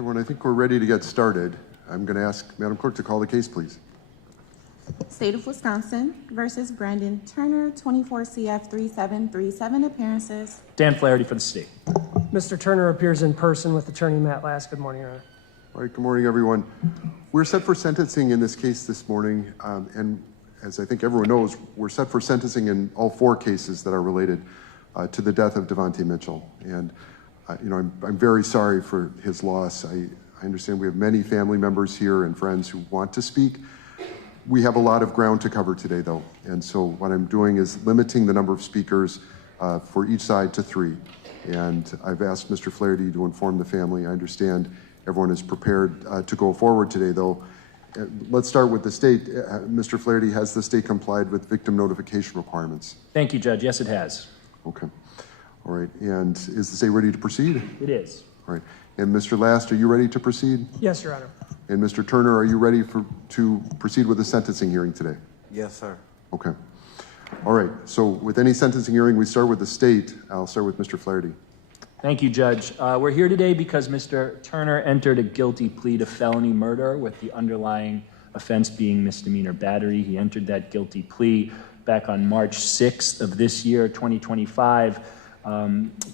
Everyone, I think we're ready to get started. I'm going to ask Madam Clerk to call the case, please. State of Wisconsin versus Brandon Turner, 24 CF 3737 appearances. Dan Flaherty for the state. Mr. Turner appears in person with Attorney Matt Last. Good morning, Your Honor. All right, good morning, everyone. We're set for sentencing in this case this morning, and as I think everyone knows, we're set for sentencing in all four cases that are related to the death of Devontae Mitchell. And I'm very sorry for his loss. I understand we have many family members here and friends who want to speak. We have a lot of ground to cover today, though, and so what I'm doing is limiting the number of speakers for each side to 3. And I've asked Mr. Flaherty to inform the family. I understand everyone is prepared to go forward today, though. Let's start with the state. Mr. Flaherty, has the state complied with victim notification requirements? Thank you, Judge. Yes, it has. Okay. All right. And is the state ready to proceed? It is. All right. And Mr. Last, are you ready to proceed? Yes, Your Honor. And Mr. Turner, are you ready to proceed with the sentencing hearing today? Yes, sir. Okay. All right. So with any sentencing hearing, we start with the state. I'll start with Mr. Flaherty. Thank you, Judge. We're here today because Mr. Turner entered a guilty plea to felony murder with the underlying offense being misdemeanor battery. He entered that guilty plea back on March 6th of this year, 2025.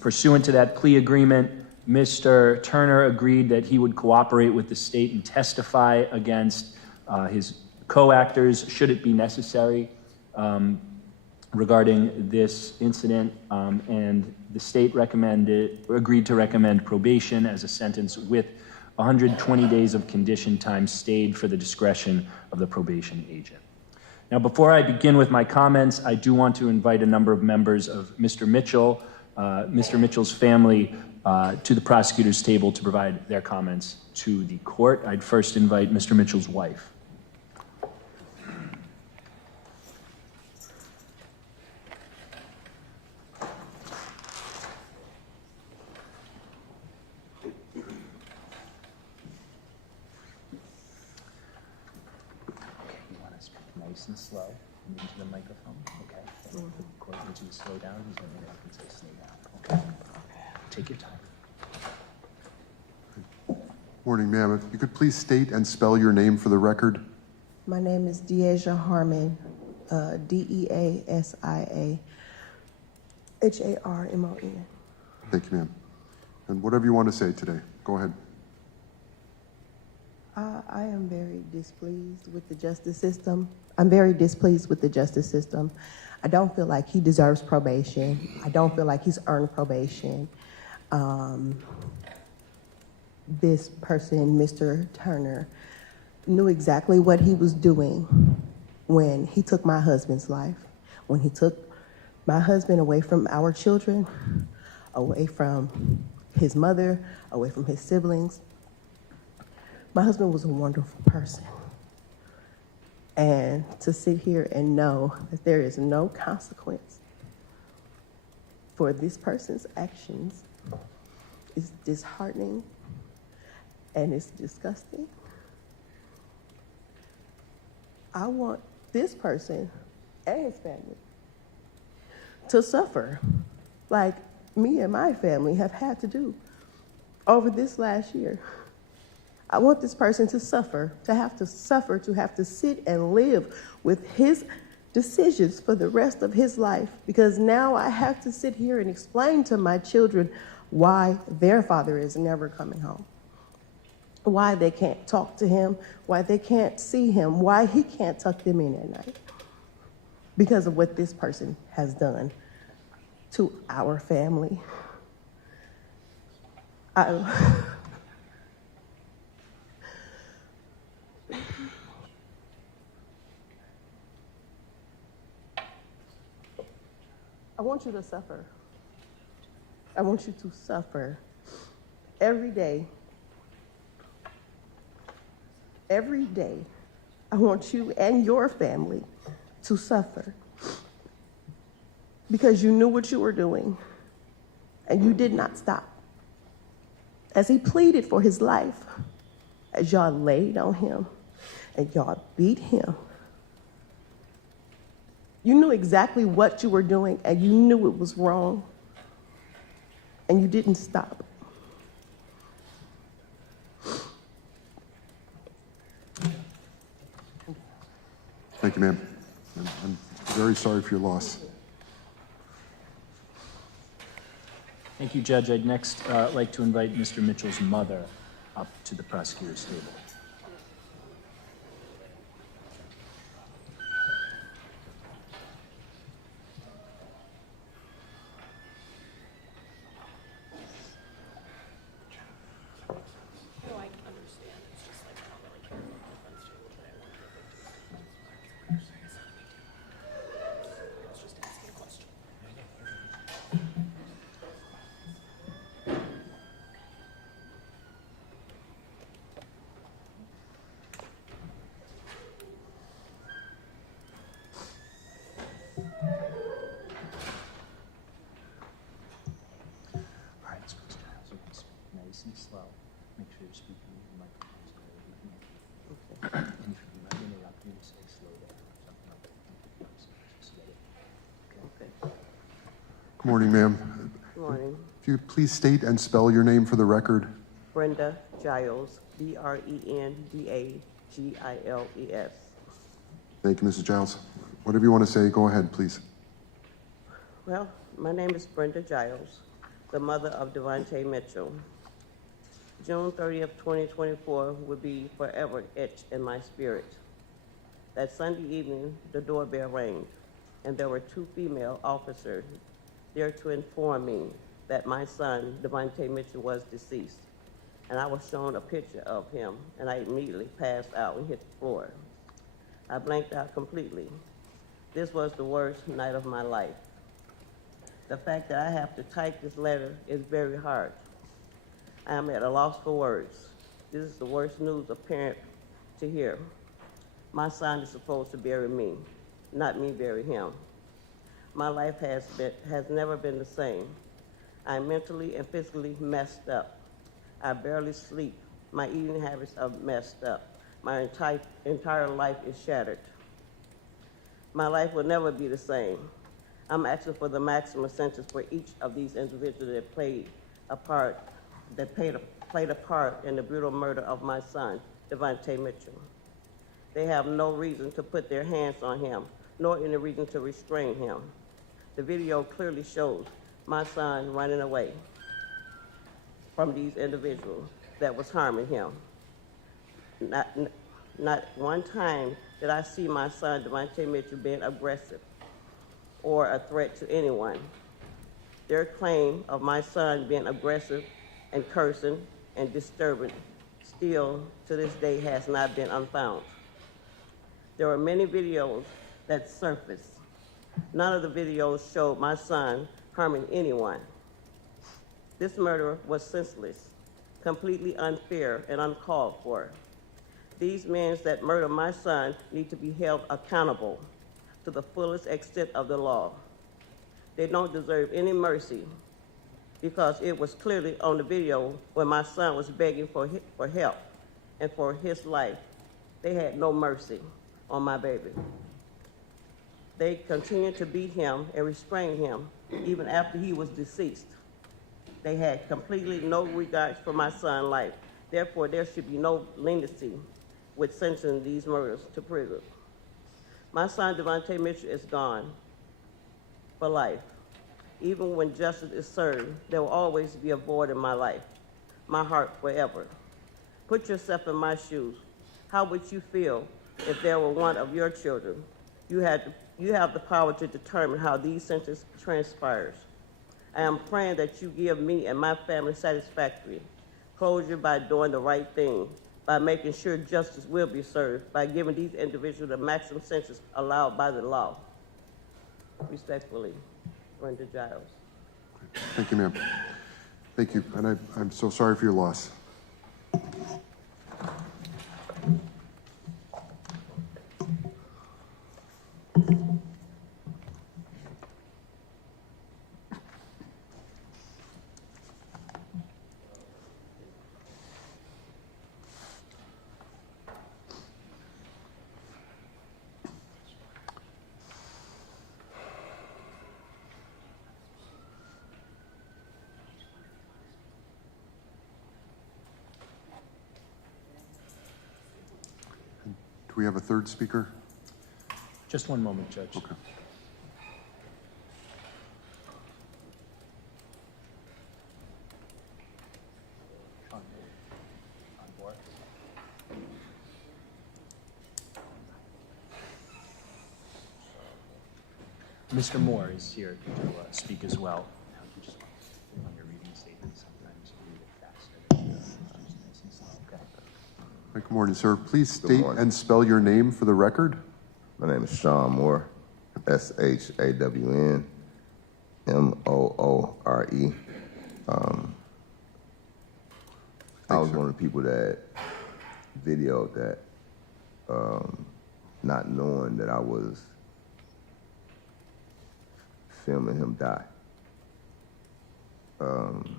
Pursuant to that plea agreement, Mr. Turner agreed that he would cooperate with the state and testify against his co-actors should it be necessary regarding this incident, and the state agreed to recommend probation as a sentence with 120 days of condition time stayed for the discretion of the probation agent. Now, before I begin with my comments, I do want to invite a number of members of Mr. Mitchell's family to the prosecutor's table to provide their comments to the court. I'd first invite Mr. Mitchell's wife. Nice and slow into the microphone. Okay. And then the court needs you to slow down. He's going to interrupt and say slow down. Okay. Take your time. Morning, ma'am. If you could please state and spell your name for the record. My name is Deasia Harmon, Deasia Harmon. Thank you, ma'am. And whatever you want to say today, go ahead. I am very displeased with the justice system. I'm very displeased with the justice system. I don't feel like he deserves probation. I don't feel like he's earned probation. This person, Mr. Turner, knew exactly what he was doing when he took my husband's life, when he took my husband away from our children, away from his mother, away from his siblings. My husband was a wonderful person. And to sit here and know that there is no consequence for this person's actions is disheartening and it's disgusting. I want this person and his family to suffer like me and my family have had to do over this last year. I want this person to suffer, to have to sit and live with his decisions for the rest of his life, because now I have to sit here and explain to my children why their father is never coming home, why they can't talk to him, why they can't see him, why he can't tuck them in at night, because of what this person has done to our family. I want you to suffer. I want you to suffer every day. Every day, I want you and your family to suffer because you knew what you were doing and you did not stop. As he pleaded for his life, as y'all laid on him and y'all beat him, you knew exactly what you were doing and you knew it was wrong and you didn't stop. Thank you, ma'am. I'm very sorry for your loss. Thank you, Judge. I'd next like to invite Mr. Mitchell's mother up to the prosecutor's table. All right, so Mr. Giles, you can speak nice and slow. Make sure you're speaking in the microphone's clear. And if you might interrupt me to say slow down or something like that, just let it. Okay. Good morning, ma'am. Good morning. If you please state and spell your name for the record. Brenda Giles, Brendagiles. Thank you, Mrs. Giles. Whatever you want to say, go ahead, please. Well, my name is Brenda Giles, the mother of Devontae Mitchell. June 30th, 2024 will be forever etched in my spirit. That Sunday evening, the doorbell rang, and there were two female officers there to inform me that my son, Devontae Mitchell, was deceased. And I was shown a picture of him, and I immediately passed out and hit the floor. I blanked out completely. This was the worst night of my life. The fact that I have to type this letter is very hard. I am at a loss for words. This is the worst news a parent to hear. My son is supposed to bury me, not me bury him. My life has never been the same. I'm mentally and physically messed up. I barely sleep. My eating habits are messed up. My entire life is shattered. My life will never be the same. I'm asking for the maximum sentence for each of these individuals that played a part in the brutal murder of my son, Devontae Mitchell. They have no reason to put their hands on him, nor any reason to restrain him. The video clearly shows my son running away from these individuals that was harming him. Not one time did I see my son, Devontae Mitchell, being aggressive or a threat to anyone. Their claim of my son being aggressive and cursing and disturbing still to this day has not been unfound. There were many videos that surfaced. None of the videos showed my son harming anyone. This murder was senseless, completely unfair and uncalled for. These men that murdered my son need to be held accountable to the fullest extent of the law. They don't deserve any mercy because it was clearly on the video when my son was begging for help and for his life. They had no mercy on my baby. They continued to beat him and restrain him even after he was deceased. They had completely no regards for my son's life. Therefore, there should be no leniency with sentencing these murders to prison. My son, Devontae Mitchell, is gone for life. Even when justice is served, there will always be a void in my life, my heart forever. Put yourself in my shoes. How would you feel if there were one of your children? You have the power to determine how these sentences transpires. I am praying that you give me and my family satisfactory closure by doing the right thing, by making sure justice will be served, by giving these individuals the maximum sentence allowed by the law. Respectfully, Brenda Giles. Thank you, ma'am. Thank you, and I'm so sorry for your loss. Do we have a third speaker? Just one moment, Judge. Okay. Mr. Moore is here to speak as well. Just on your reading statement, sometimes you read it faster. Okay. Good morning, sir. Please Good state morning. and spell your name for the record. My name is Sean Moore, SHAWN MOORE. I was one of the people that videoed that, not knowing that I was filming him die. On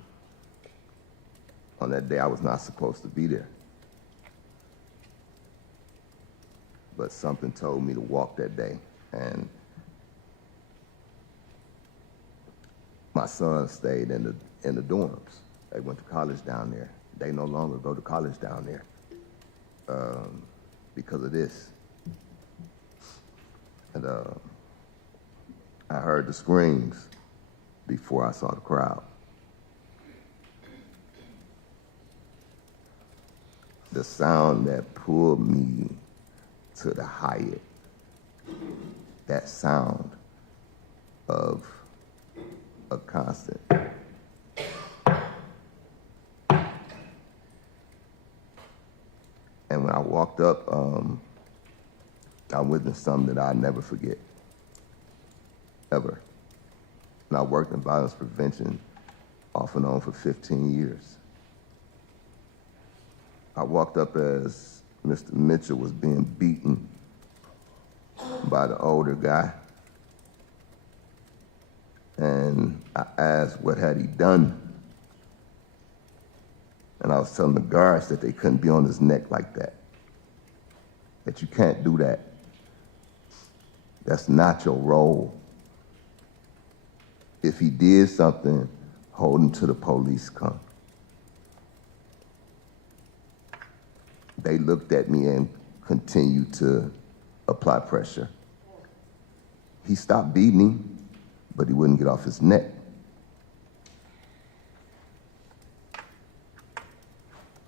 that day, I was not supposed to be there. But something told me to walk that day. And my son stayed in the dorms. They went to college down there. They no longer go to college down there because of this. And I heard the screams before I saw the crowd. The sound that pulled me to the Hyatt, that sound of a constant. And when I walked up, I witnessed something that I'll never forget, ever. And I worked in violence prevention off and on for 15 years. I walked up as Mr. Mitchell was being beaten by the older guy. And I asked, what had he done? And I was telling the guards that they couldn't be on his neck like that. That you can't do that. That's not your role. If he did something, hold him till the police come. They looked at me and continued to apply pressure. He stopped beating him, but he wouldn't get off his neck.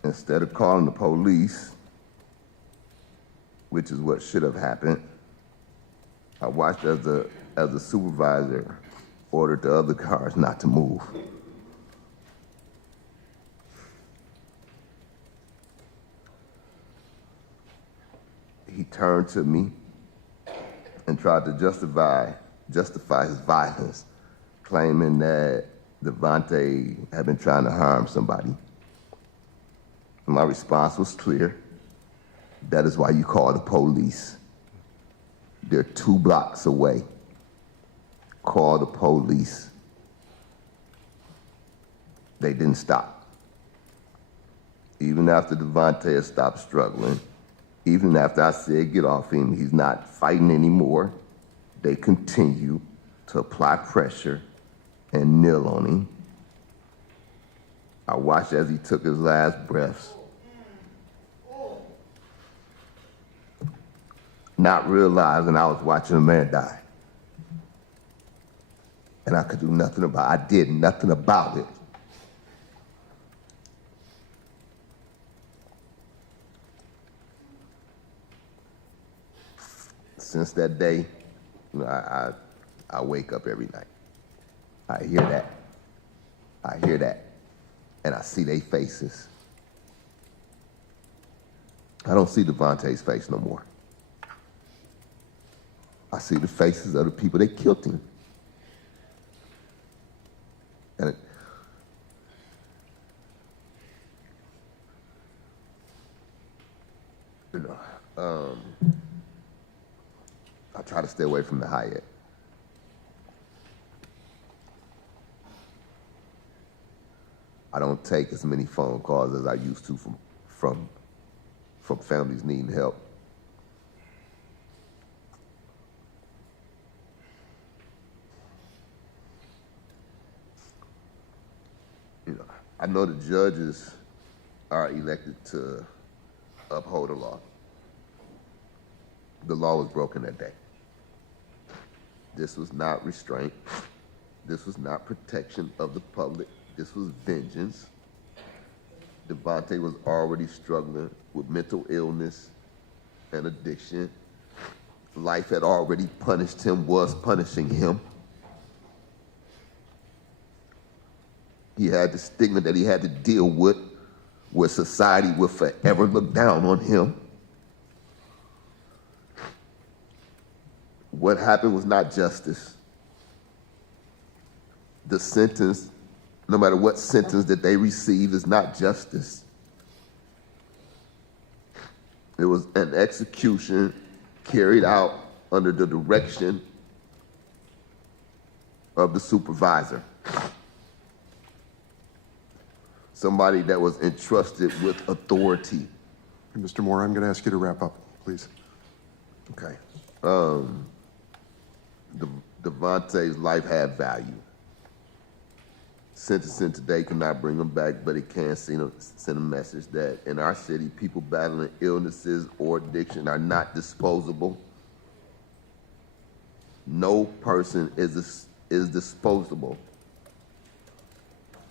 Instead of calling the police, which is what should have happened, I watched as the supervisor ordered the other cars not to move. He turned to me and tried to justify his violence, claiming that Devontae had been trying to harm somebody. My response was clear. That is why you call the police. They're 2 blocks away. Call the police. They didn't stop. Even after Devontae had stopped struggling, even after I said get off him, he's not fighting anymore, they continue to apply pressure and kneel on him. I watched as he took his last breaths, not realizing I was watching a man die. And I could do nothing about it. I did nothing about it. Since that day, you know, I wake up every night. I hear that. And I see their faces. I don't see Devontae's face no more. I see the faces of the people that killed him. And I try to stay away from the Hyatt. I don't take as many phone calls as I used to from families needing help. You know, I know the judges are elected to uphold the law. The law was broken that day. This was not restraint. This was not protection of the public. This was vengeance. Devontae was already struggling with mental illness and addiction. Life had already punished him, was punishing him. He had the stigma that he had to deal with, where society would forever look down on him. What happened was not justice. The sentence, no matter what sentence that they receive, is not justice. It was an execution carried out under the direction of the supervisor. Somebody that was entrusted with authority. Mr. Moore, I'm going to ask you to wrap up, please. Okay. Devontae's life had value. Sentencing today cannot bring him back, but it can send a message that in our city, people battling illnesses or addiction are not disposable. No person is disposable.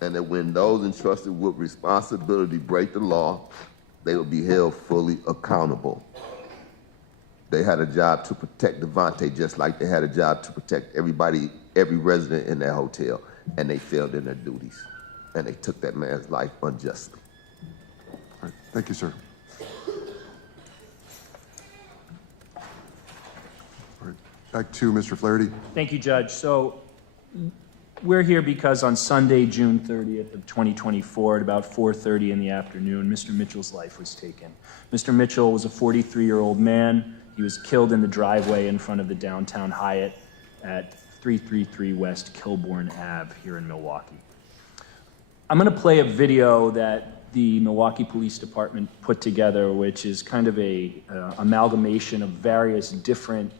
And that when those entrusted with responsibility break the law, they will be held fully accountable. They had a job to protect Devontae just like they had a job to protect everybody, every resident in that hotel, and they failed in their duties. And they took that man's life unjustly. All right. Thank you, sir. All right. Back to Mr. Flaherty. Thank you, Judge. So we're here because on Sunday, June 30th of 2024, at about 4:30 in the afternoon, Mr. Mitchell's life was taken. Mr. Mitchell was a 43-year-old man. He was killed in the driveway in front of the downtown Hyatt at 333 West Kilbourne Ave here in Milwaukee. I'm going to play a video that the Milwaukee Police Department put together, which is kind of a amalgamation of various different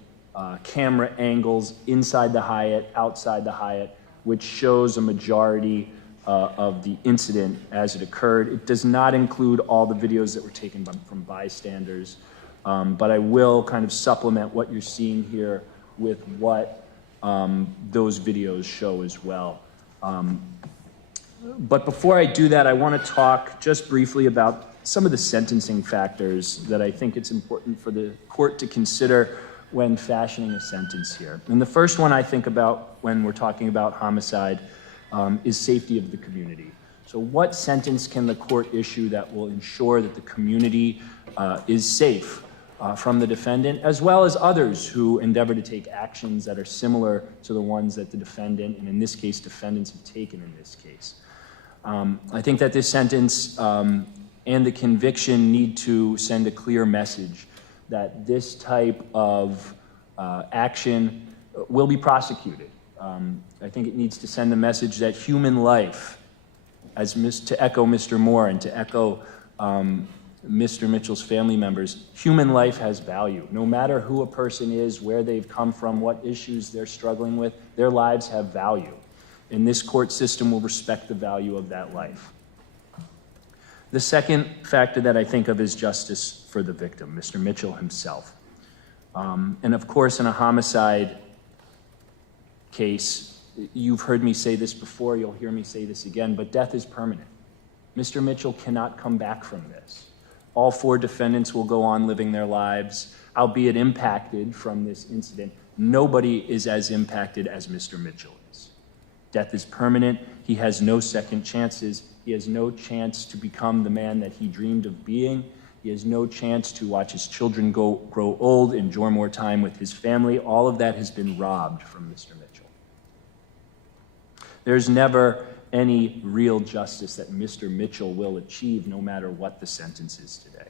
camera angles inside the Hyatt, outside the Hyatt, which shows a majority of the incident as it occurred. It does not include all the videos that were taken from bystanders, but I will kind of supplement what you're seeing here with what those videos show as well. But before I do that, I want to talk just briefly about some of the sentencing factors that I think it's important for the court to consider when fashioning a sentence here. And the first one I think about when we're talking about homicide is safety of the community. So what sentence can the court issue that will ensure that the community is safe from the defendant, as well as others who endeavor to take actions that are similar to the ones that the defendant, and in this case, defendants have taken in this case. I think that this sentence and the conviction need to send a clear message that this type of action will be prosecuted. I think it needs to send a message that human life, to echo Mr. Moore and to echo Mr. Mitchell's family members, human life has value. No matter who a person is, where they've come from, what issues they're struggling with, their lives have value. And this court system will respect the value of that life. The second factor that I think of is justice for the victim, Mr. Mitchell himself. And of course, in a homicide case, you've heard me say this before, you'll hear me say this again, but death is permanent. Mr. Mitchell cannot come back from this. All four defendants will go on living their lives, albeit impacted from this incident. Nobody is as impacted as Mr. Mitchell is. Death is permanent. He has no second chances. He has no chance to become the man that he dreamed of being. He has no chance to watch his children grow old, enjoy more time with his family. All of that has been robbed from Mr. Mitchell. There's never any real justice that Mr. Mitchell will achieve, no matter what the sentence is today.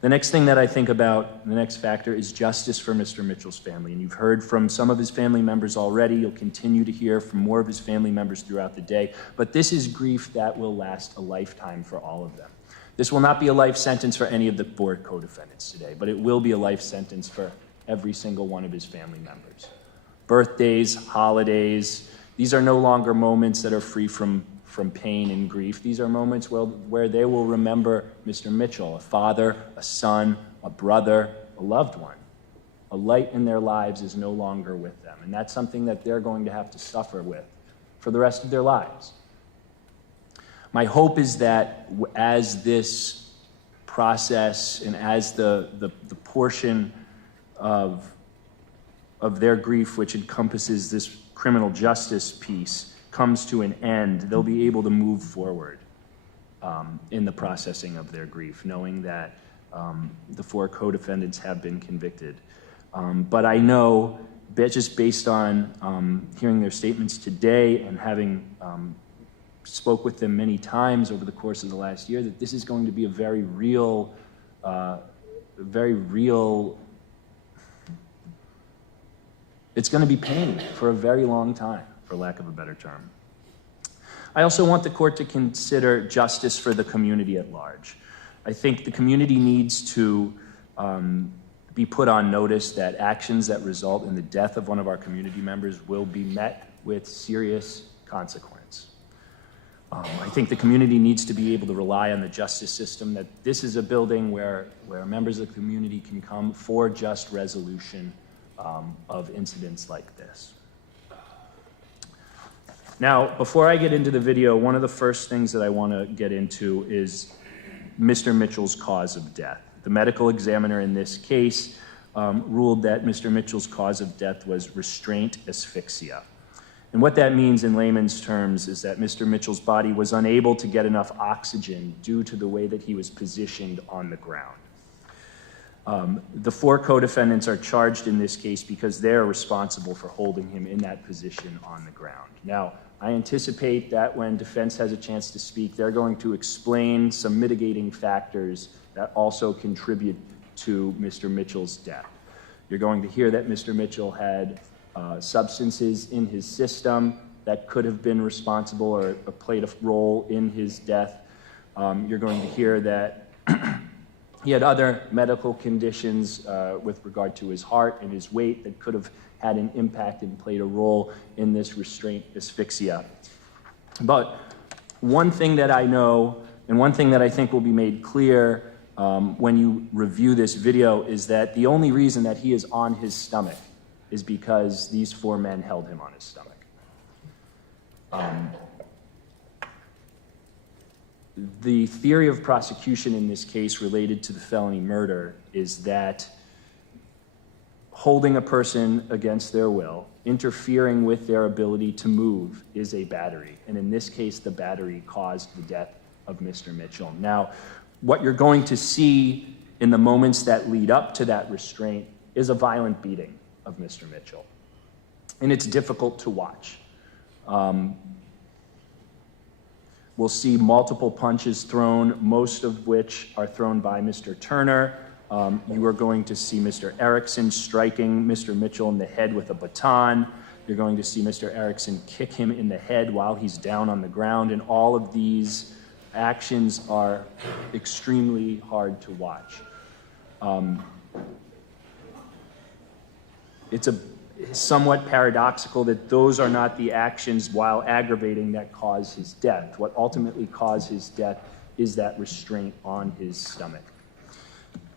The next thing that I think about, the next factor, is justice for Mr. Mitchell's family. And you've heard from some of his family members already. You'll continue to hear from more of his family members throughout the day. But this is grief that will last a lifetime for all of them. This will not be a life sentence for any of the four co-defendants today, but it will be a life sentence for every single one of his family members. Birthdays, holidays, these are no longer moments that are free from pain and grief. These are moments where they will remember Mr. Mitchell, a father, a son, a brother, a loved one. A light in their lives is no longer with them, and that's something that they're going to have to suffer with for the rest of their lives. My hope is that as this process and as the portion of their grief, which encompasses this criminal justice piece, comes to an end, they'll be able to move forward in the processing of their grief, knowing that the 4 co-defendants have been convicted. But I know, just based on hearing their statements today and having spoke with them many times over the course of the last year, that this is going to be a very real, it's going to be pain for a very long time, for lack of a better term. I also want the court to consider justice for the community at large. I think the community needs to be put on notice that actions that result in the death of one of our community members will be met with serious consequence. I think the community needs to be able to rely on the justice system, that this is a building where members of the community can come for just resolution of incidents like this. Now, before I get into the video, one of the first things that I want to get into is Mr. Mitchell's cause of death. The medical examiner in this case ruled that Mr. Mitchell's cause of death was restraint asphyxia. And what that means in layman's terms is that Mr. Mitchell's body was unable to get enough oxygen due to the way that he was positioned on the ground. The 4 co-defendants are charged in this case because they're responsible for holding him in that position on the ground. Now, I anticipate that when defense has a chance to speak, they're going to explain some mitigating factors that also contribute to Mr. Mitchell's death. You're going to hear that Mr. Mitchell had substances in his system that could have been responsible or played a role in his death. You're going to hear that he had other medical conditions with regard to his heart and his weight that could have had an impact and played a role in this restraint asphyxia. But one thing that I know, and one thing that I think will be made clear when you review this video, is that the only reason that he is on his stomach is because these 4 men held him on his stomach. The theory of prosecution in this case related to the felony murder is that holding a person against their will, interfering with their ability to move, is a battery. And in this case, the battery caused the death of Mr. Mitchell. Now, what you're going to see in the moments that lead up to that restraint is a violent beating of Mr. Mitchell. And it's difficult to watch. We'll see multiple punches thrown, most of which are thrown by Mr. Turner. You are going to see Mr. Erickson striking Mr. Mitchell in the head with a baton. You're going to see Mr. Erickson kick him in the head while he's down on the ground, and all of these actions are extremely hard to watch. It's somewhat paradoxical that those are not the actions, while aggravating, that cause his death. What ultimately caused his death is that restraint on his stomach.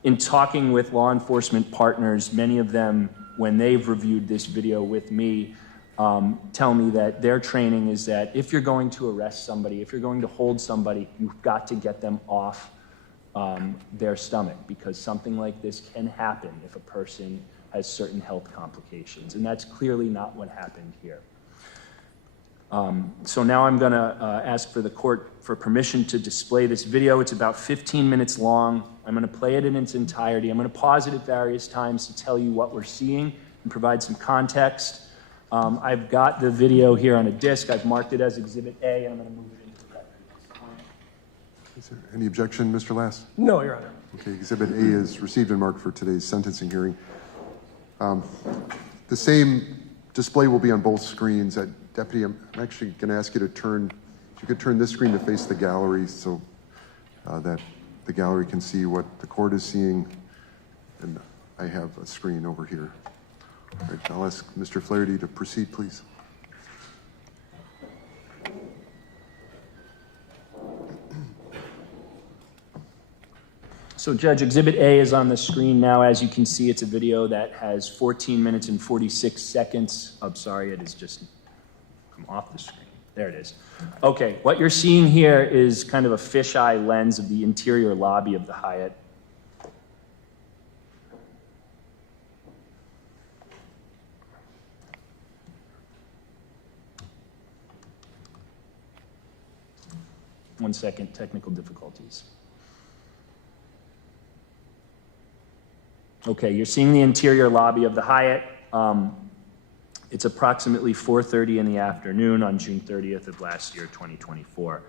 In talking with law enforcement partners, many of them, when they've reviewed this video with me, tell me that their training is that if you're going to arrest somebody, if you're going to hold somebody, you've got to get them off their stomach, because something like this can happen if a person has certain health complications, and that's clearly not what happened here. So now I'm going to ask for the court for permission to display this video. It's about 15 minutes long. I'm going to play it in its entirety. I'm going to pause it at various times to tell you what we're seeing and provide some context. I've got the video here on a disc. I've marked it as Exhibit A, and I'm going to move it into the record. Is there any objection, Mr. Lass? No, Your Honor. Okay, Exhibit A is received and marked for today's sentencing hearing. The same display will be on both screens. Deputy, I'm actually going to ask you to turn, if you could turn this screen to face the gallery so that the gallery can see what the court is seeing. And I have a screen over here. All right, I'll ask Mr. Flaherty to proceed, please. So Judge, Exhibit A is on the screen now. As you can see, it's a video that has 14 minutes and 46 seconds. I'm sorry, it has just come off the screen. There it is. Okay, what you're seeing here is kind of a fisheye lens of the interior lobby of the Hyatt. One second, technical difficulties. Okay, you're seeing the interior lobby of the Hyatt. It's approximately 4:30 in the afternoon on June 30th of last year, 2024.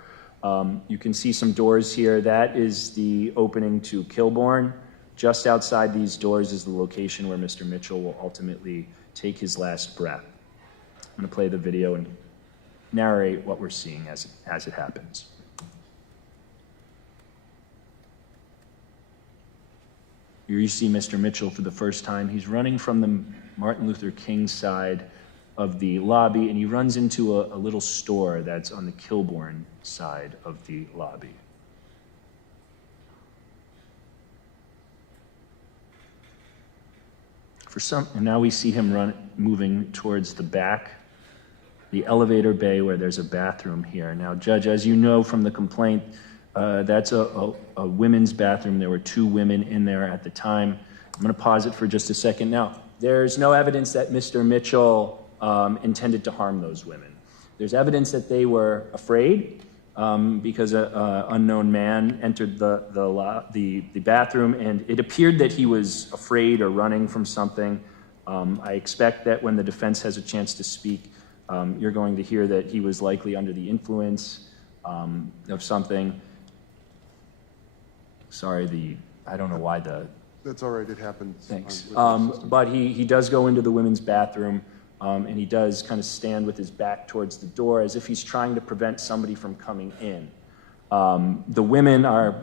You can see some doors here. That is the opening to Kilbourne. Just outside these doors is the location where Mr. Mitchell will ultimately take his last breath. I'm going to play the video and narrate what we're seeing as it happens. Here you see Mr. Mitchell for the first time. He's running from the Martin Luther King side of the lobby, and he runs into a little store that's on the Kilbourne side of the lobby. And now we see him moving towards the back, the elevator bay where there's a bathroom here. Now, Judge, as you know from the complaint, that's a women's bathroom. There were 2 women in there at the time. I'm going to pause it for just a second. Now, there's no evidence that Mr. Mitchell intended to harm those women. There's evidence that they were afraid because an unknown man entered the bathroom, and it appeared that he was afraid or running from something. I expect that when the defense has a chance to speak, you're going to hear that he was likely under the influence of something. Sorry, I don't know why the... That's all right, it happens. Thanks. But he does go into the women's bathroom, and he does kind of stand with his back towards the door as if he's trying to prevent somebody from coming in. The women are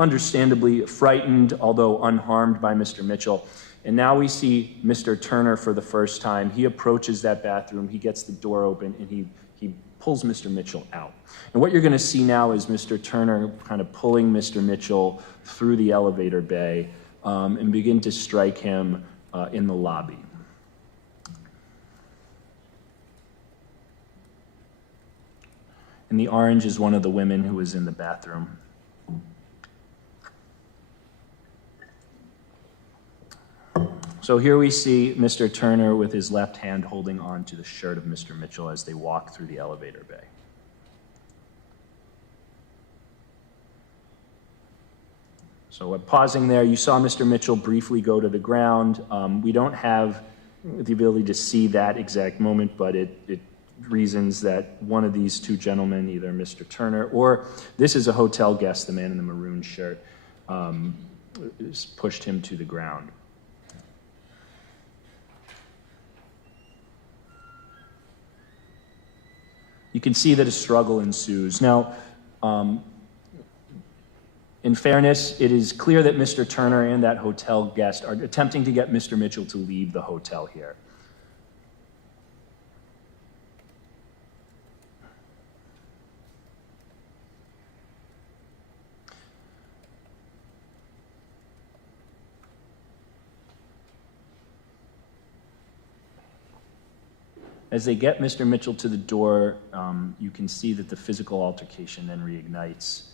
understandably frightened, although unharmed by Mr. Mitchell. And now we see Mr. Turner for the first time. He approaches that bathroom, he gets the door open, and he pulls Mr. Mitchell out. And what you're going to see now is Mr. Turner kind of pulling Mr. Mitchell through the elevator bay and begin to strike him in the lobby. And the orange is one of the women who was in the bathroom. So here we see Mr. Turner with his left hand holding on to the shirt of Mr. Mitchell as they walk through the elevator bay. So pausing there, you saw Mr. Mitchell briefly go to the ground. We don't have the ability to see that exact moment, but it reasons that one of these 2 gentlemen, either Mr. Turner or this is a hotel guest, the man in the maroon shirt, pushed him to the ground. You can see that a struggle ensues. Now, in fairness, it is clear that Mr. Turner and that hotel guest are attempting to get Mr. Mitchell to leave the hotel here. As they get Mr. Mitchell to the door, you can see that the physical altercation then reignites.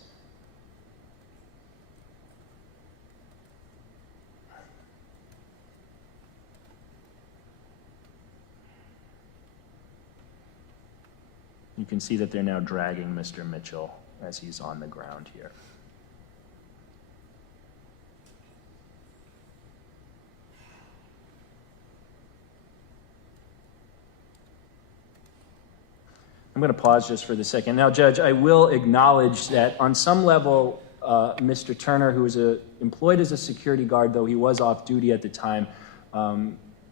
You can see that they're now dragging Mr. Mitchell as he's on the ground here. I'm going to pause just for the second. Now, Judge, I will acknowledge that on some level, Mr. Turner, who was employed as a security guard, though he was off duty at the time,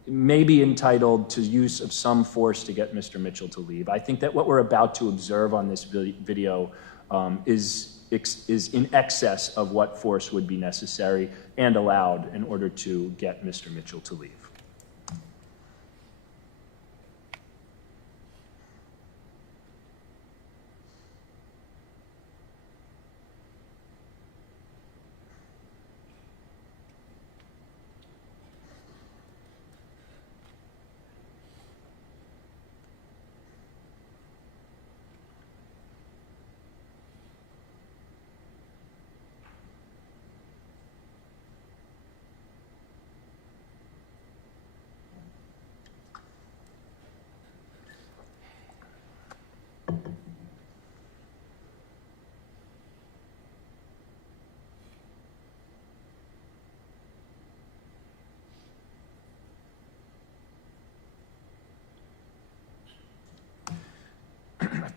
may be entitled to use of some force to get Mr. Mitchell to leave. I think that what we're about to observe on this video is in excess of what force would be necessary and allowed in order to get Mr. Mitchell to leave.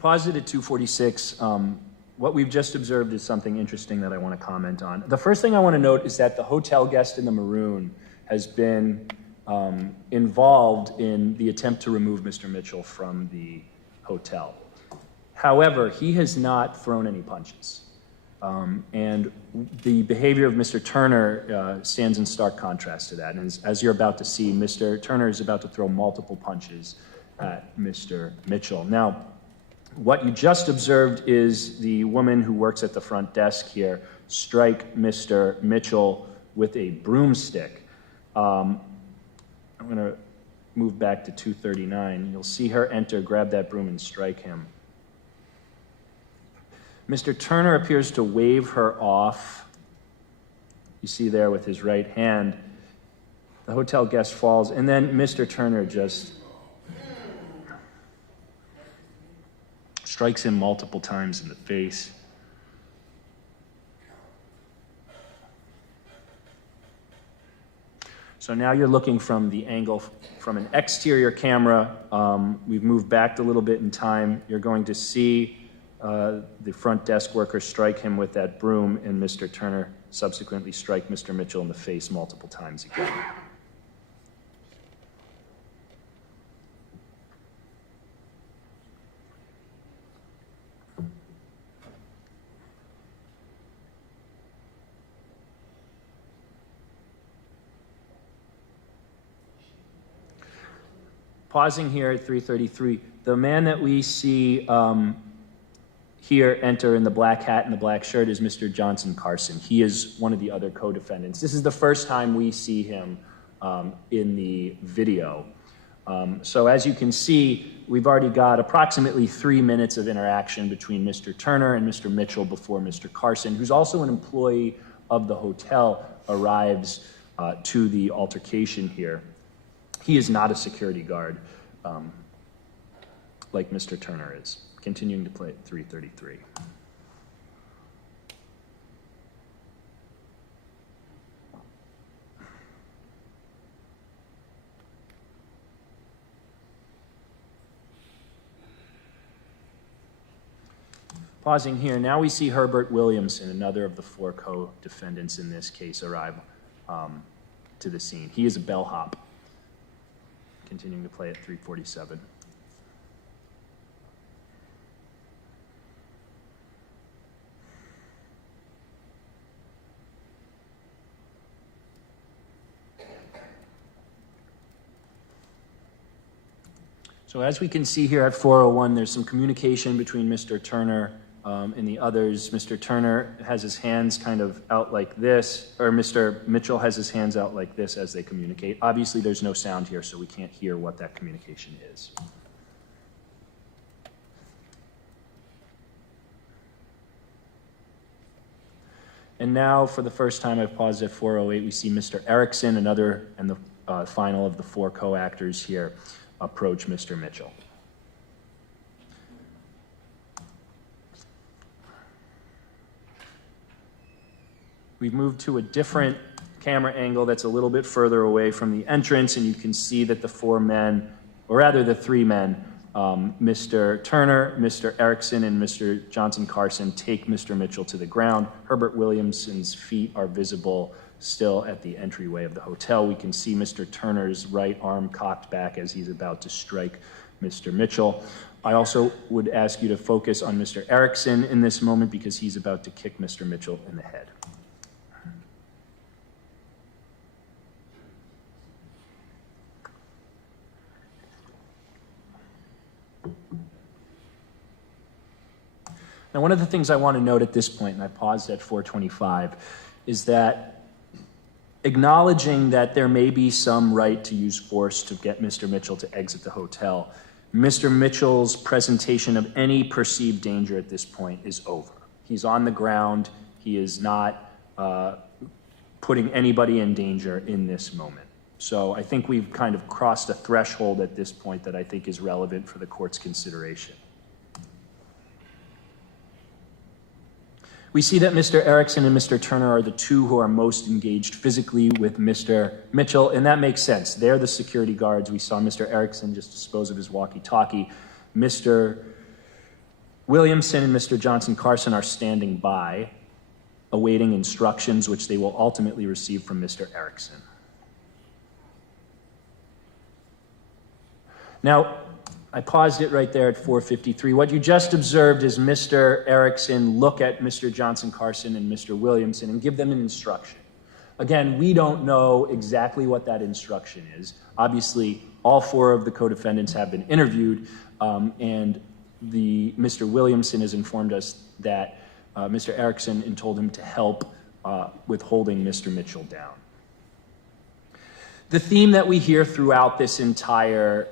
Paused it at 2:46. What we've just observed is something interesting that I want to comment on. The first thing I want to note is that the hotel guest in the maroon has been involved in the attempt to remove Mr. Mitchell from the hotel. However, he has not thrown any punches. And the behavior of Mr. Turner stands in stark contrast to that. And as you're about to see, Mr. Turner is about to throw multiple punches at Mr. Mitchell. Now, what you just observed is the woman who works at the front desk here strike Mr. Mitchell with a broomstick. I'm going to move back to 239. You'll see her enter, grab that broom, and strike him. Mr. Turner appears to wave her off. You see there with his right hand. The hotel guest falls, and then Mr. Turner just strikes him multiple times in the face. So now you're looking from the angle from an exterior camera. We've moved back a little bit in time. You're going to see the front desk worker strike him with that broom, and Mr. Turner subsequently strike Mr. Mitchell in the face multiple times again. Pausing here at 3:33, the man that we see here enter in the black hat and the black shirt is Mr. Johnson Carson. He is one of the other co-defendants. This is the first time we see him in the video. So as you can see, we've already got approximately 3 minutes of interaction between Mr. Turner and Mr. Mitchell before Mr. Carson, who's also an employee of the hotel, arrives to the altercation here. He is not a security guard like Mr. Turner is. Continuing to play at 3:33. Pausing here, now we see Herbert Williamson, another of the 4 co-defendants in this case, arrive to the scene. He is a bellhop. Continuing to play at 3:47. So as we can see here at 4:01, there's some communication between Mr. Turner and the others. Mr. Turner has his hands kind of out like this, or Mr. Mitchell has his hands out like this as they communicate. Obviously, there's no sound here, so we can't hear what that communication is. And now, for the first time, I've paused at 4:08, we see Mr. Erickson, another and the final of the 4 co-actors here, approach Mr. Mitchell. We've moved to a different camera angle that's a little bit further away from the entrance, and you can see that the 4 men, or rather the 3 men, Mr. Turner, Mr. Erickson, and Mr. Johnson Carson take Mr. Mitchell to the ground. Herbert Williamson's feet are visible still at the entryway of the hotel. We can see Mr. Turner's right arm cocked back as he's about to strike Mr. Mitchell. I also would ask you to focus on Mr. Erickson in this moment because he's about to kick Mr. Mitchell in the head. Now, one of the things I want to note at this point, and I paused at 4:25, is that acknowledging that there may be some right to use force to get Mr. Mitchell to exit the hotel, Mr. Mitchell's presentation of any perceived danger at this point is over. He's on the ground. He is not putting anybody in danger in this moment. So I think we've kind of crossed a threshold at this point that I think is relevant for the court's consideration. We see that Mr. Erickson and Mr. Turner are the 2 who are most engaged physically with Mr. Mitchell, and that makes sense. They're the security guards. We saw Mr. Erickson just dispose of his walkie-talkie. Mr. Williamson and Mr. Johnson Carson are standing by, awaiting instructions which they will ultimately receive from Mr. Erickson. Now, I paused it right there at 4:53. What you just observed is Mr. Erickson look at Mr. Johnson Carson and Mr. Williamson and give them an instruction. Again, we don't know exactly what that instruction is. Obviously, all four of the co-defendants have been interviewed, and Mr. Williamson has informed us that Mr. Erickson told him to help with holding Mr. Mitchell down. The theme that we hear throughout this entire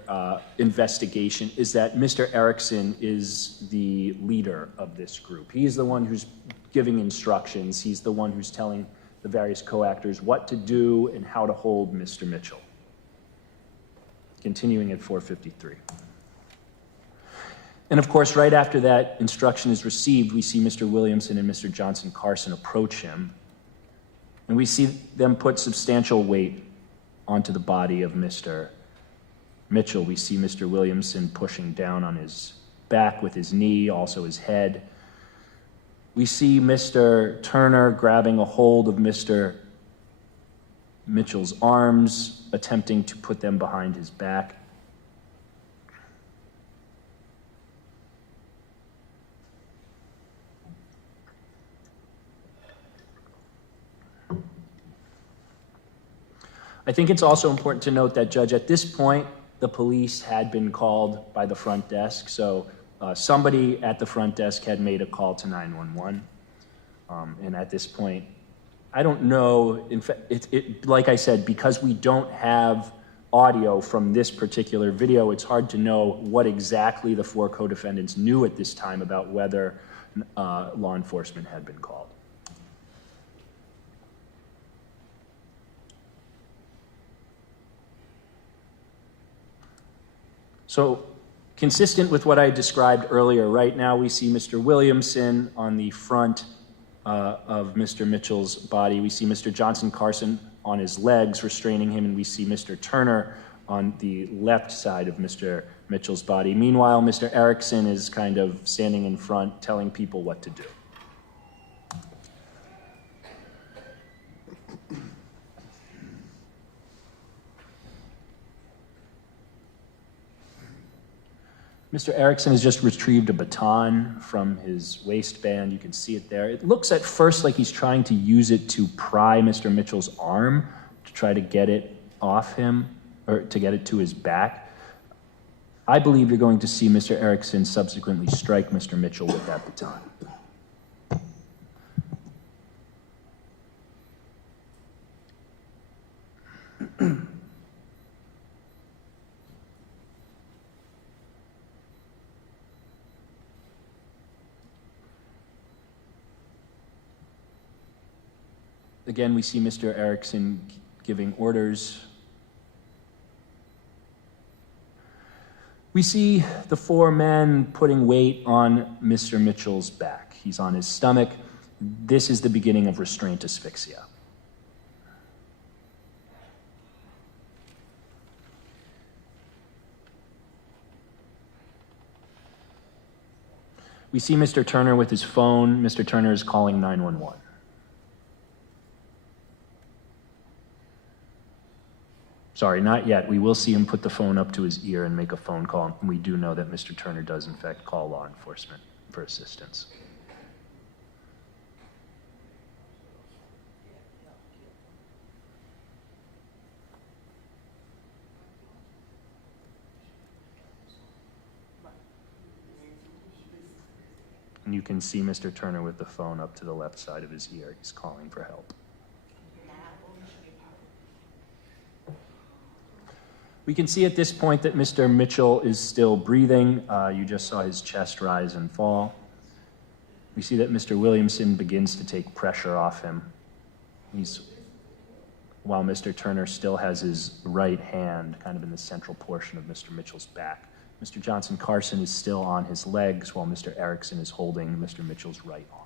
investigation is that Mr. Erickson is the leader of this group. He's the one who's giving instructions. He's the one who's telling the various co-actors what to do and how to hold Mr. Mitchell. Continuing at 4:53. And of course, right after that instruction is received, we see Mr. Williamson and Mr. Johnson Carson approach him, and we see them put substantial weight onto the body of Mr. Mitchell. We see Mr. Williamson pushing down on his back with his knee, also his head. We see Mr. Turner grabbing a hold of Mr. Mitchell's arms, attempting to put them behind his back. I think it's also important to note that, Judge, at this point, the police had been called by the front desk, so somebody at the front desk had made a call to 911. And at this point, I don't know, in fact, like I said, because we don't have audio from this particular video, it's hard to know what exactly the four co-defendants knew at this time about whether law enforcement had been called. So, consistent with what I described earlier, right now we see Mr. Williamson on the front of Mr. Mitchell's body. We see Mr. Johnson Carson on his legs restraining him, and we see Mr. Turner on the left side of Mr. Mitchell's body. Meanwhile, Mr. Erickson is kind of standing in front telling people what to do. Mr. Erickson has just retrieved a baton from his waistband. You can see it there. It looks at first like he's trying to use it to pry Mr. Mitchell's arm to try to get it off him, or to get it to his back. I believe you're going to see Mr. Erickson subsequently strike Mr. Mitchell with that baton. Again, we see Mr. Erickson giving orders. We see the four men putting weight on Mr. Mitchell's back. He's on his stomach. This is the beginning of restraint asphyxia. We see Mr. Turner with his phone. Mr. Turner is calling 911. Sorry, not yet. We will see him put the phone up to his ear and make a phone call. And we do know that Mr. Turner does, in fact, call law enforcement for assistance. And you can see Mr. Turner with the phone up to the left side of his ear. He's calling for help. We can see at this point that Mr. Mitchell is still breathing. You just saw his chest rise and fall. We see that Mr. Williamson begins to take pressure off him. While Mr. Turner still has his right hand kind of in the central portion of Mr. Mitchell's back. Mr. Johnson Carson is still on his legs while Mr. Erickson is holding Mr. Mitchell's right arm.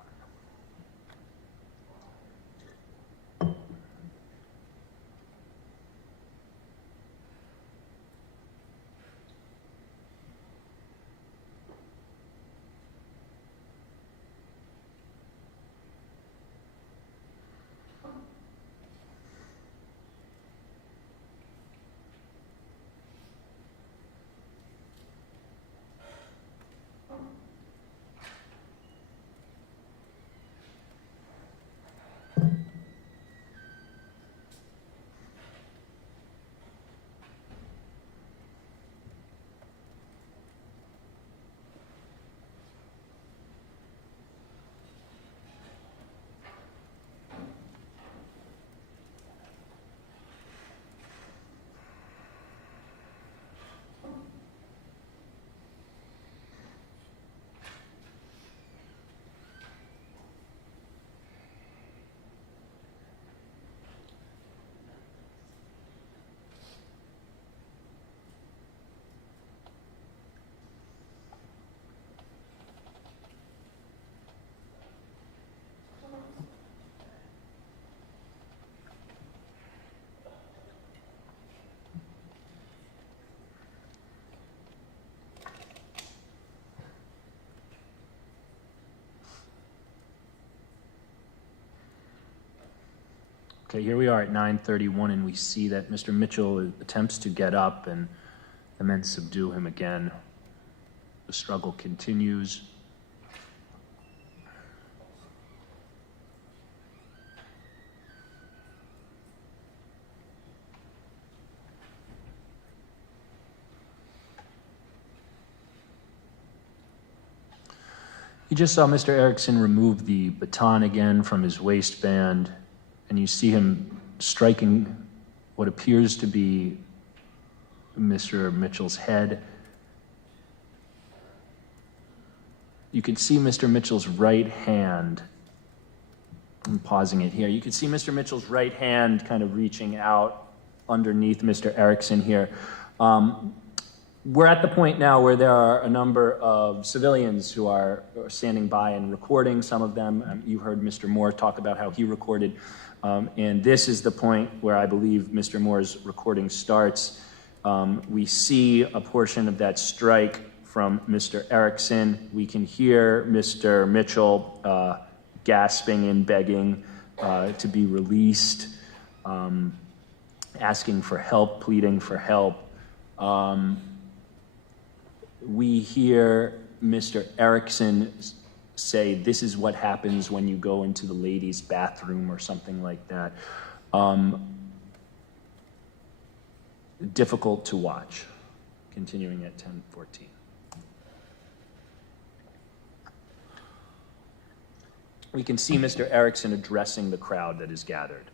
Okay, here we are at 9:31, and we see that Mr. Mitchell attempts to get up, and the men subdue him again. The struggle continues. You just saw Mr. Erickson remove the baton again from his waistband, and you see him striking what appears to be Mr. Mitchell's head. You can see Mr. Mitchell's right hand. I'm pausing it here. You can see Mr. Mitchell's right hand kind of reaching out underneath Mr. Erickson here. We're at the point now where there are a number of civilians who are standing by and recording. Some of them, you heard Mr. Moore talk about how he recorded. And this is the point where I believe Mr. Moore's recording starts. We see a portion of that strike from Mr. Erickson. We can hear Mr. Mitchell gasping and begging to be released, asking for help, pleading for help. We hear Mr. Erickson say, "This is what happens when you go into the ladies' bathroom," or something like that. Difficult to watch. Continuing at 10:14. We can see Mr. Erickson addressing the crowd that is gathered.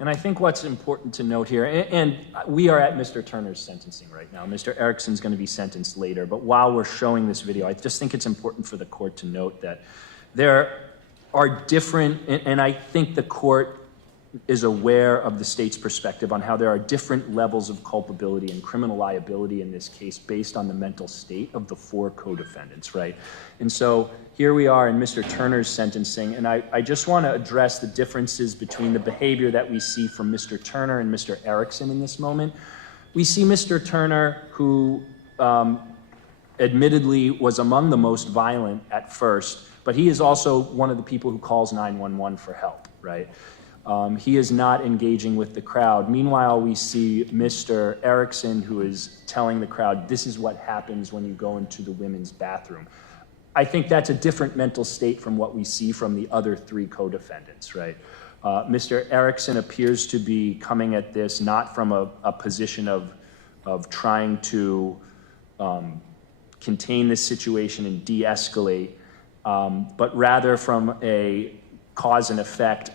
And I think what's important to note here, and we are at Mr. Turner's sentencing right now. Mr. Erickson's going to be sentenced later, but while we're showing this video, I just think it's important for the court to note that there are different, and I think the court is aware of the state's perspective on how there are different levels of culpability and criminal liability in this case based on the mental state of the 4 co-defendants, right? And so here we are in Mr. Turner's sentencing, and I just want to address the differences between the behavior that we see from Mr. Turner and Mr. Erickson in this moment. We see Mr. Turner, who admittedly was among the most violent at first, but he is also one of the people who calls 911 for help, right? He is not engaging with the crowd. Meanwhile, we see Mr. Erickson, who is telling the crowd, "This is what happens when you go into the women's bathroom." I think that's a different mental state from what we see from the other 3 co-defendants, right? Mr. Erickson appears to be coming at this not from a position of trying to contain this situation and de-escalate, but rather from a cause and effect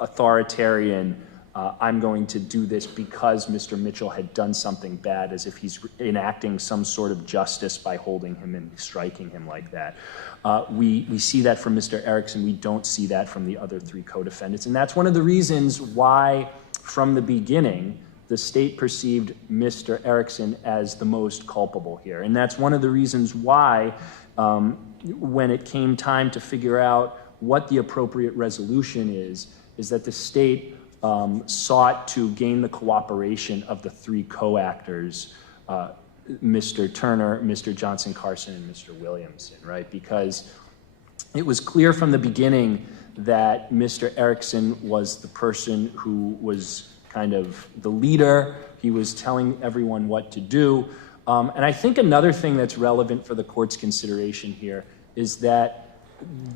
authoritarian, I'm going to do this because Mr. Mitchell had done something bad, as if he's enacting some sort of justice by holding him and striking him like that. We see that from Mr. Erickson. We don't see that from the other 3 co-defendants. And that's one of the reasons why, from the beginning, the state perceived Mr. Erickson as the most culpable here. And that's one of the reasons why, when it came time to figure out what the appropriate resolution is that the state sought to gain the cooperation of the 3 co-actors, Mr. Turner, Mr. Johnson Carson, and Mr. Williamson, right? Because it was clear from the beginning that Mr. Erickson was the person who was kind of the leader. He was telling everyone what to do. And I think another thing that's relevant for the court's consideration here is that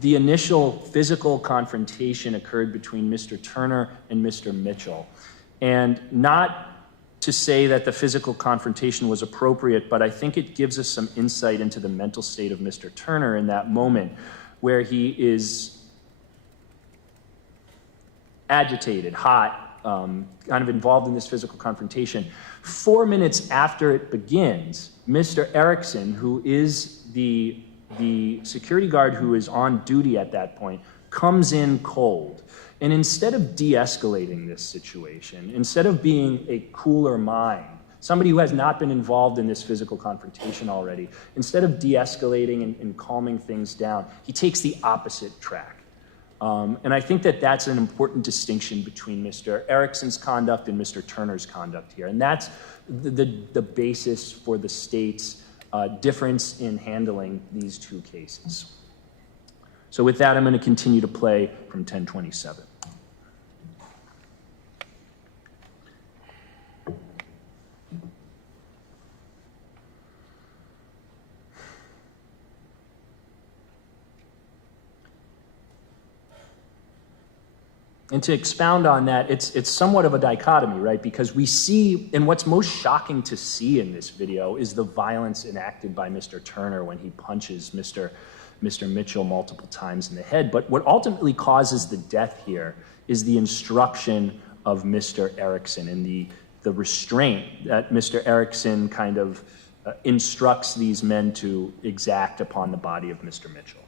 the initial physical confrontation occurred between Mr. Turner and Mr. Mitchell. And not to say that the physical confrontation was appropriate, but I think it gives us some insight into the mental state of Mr. Turner in that moment, where he is agitated, hot, kind of involved in this physical confrontation. 4 minutes after it begins, Mr. Erickson, who is the security guard who is on duty at that point, comes in cold. And instead of de-escalating this situation, instead of being a cooler mind, somebody who has not been involved in this physical confrontation already, instead of de-escalating and calming things down, he takes the opposite track. And I think that that's an important distinction between Mr. Erickson's conduct and Mr. Turner's conduct here. And that's the basis for the state's difference in handling these 2 cases. So with that, I'm going to continue to play from 1027. And to expound on that, it's somewhat of a dichotomy, right? Because we see, and what's most shocking to see in this video is the violence enacted by Mr. Turner when he punches Mr. Mitchell multiple times in the head. But what ultimately causes the death here is the instruction of Mr. Erickson and the restraint that Mr. Erickson kind of instructs these men to exact upon the body of Mr. Mitchell.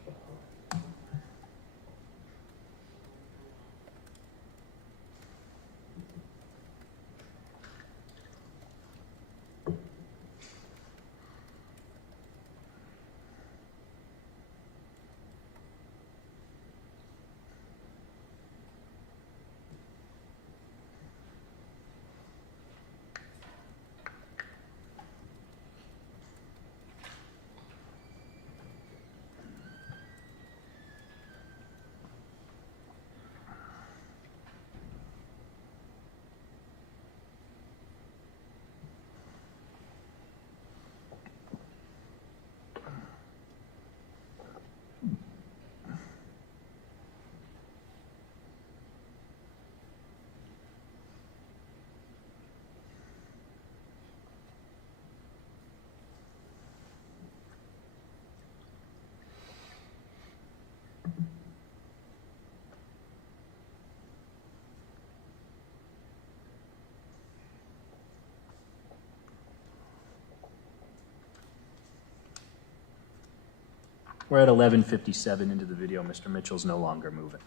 We're at 11:57 into the video. Mr. Mitchell's no longer moving.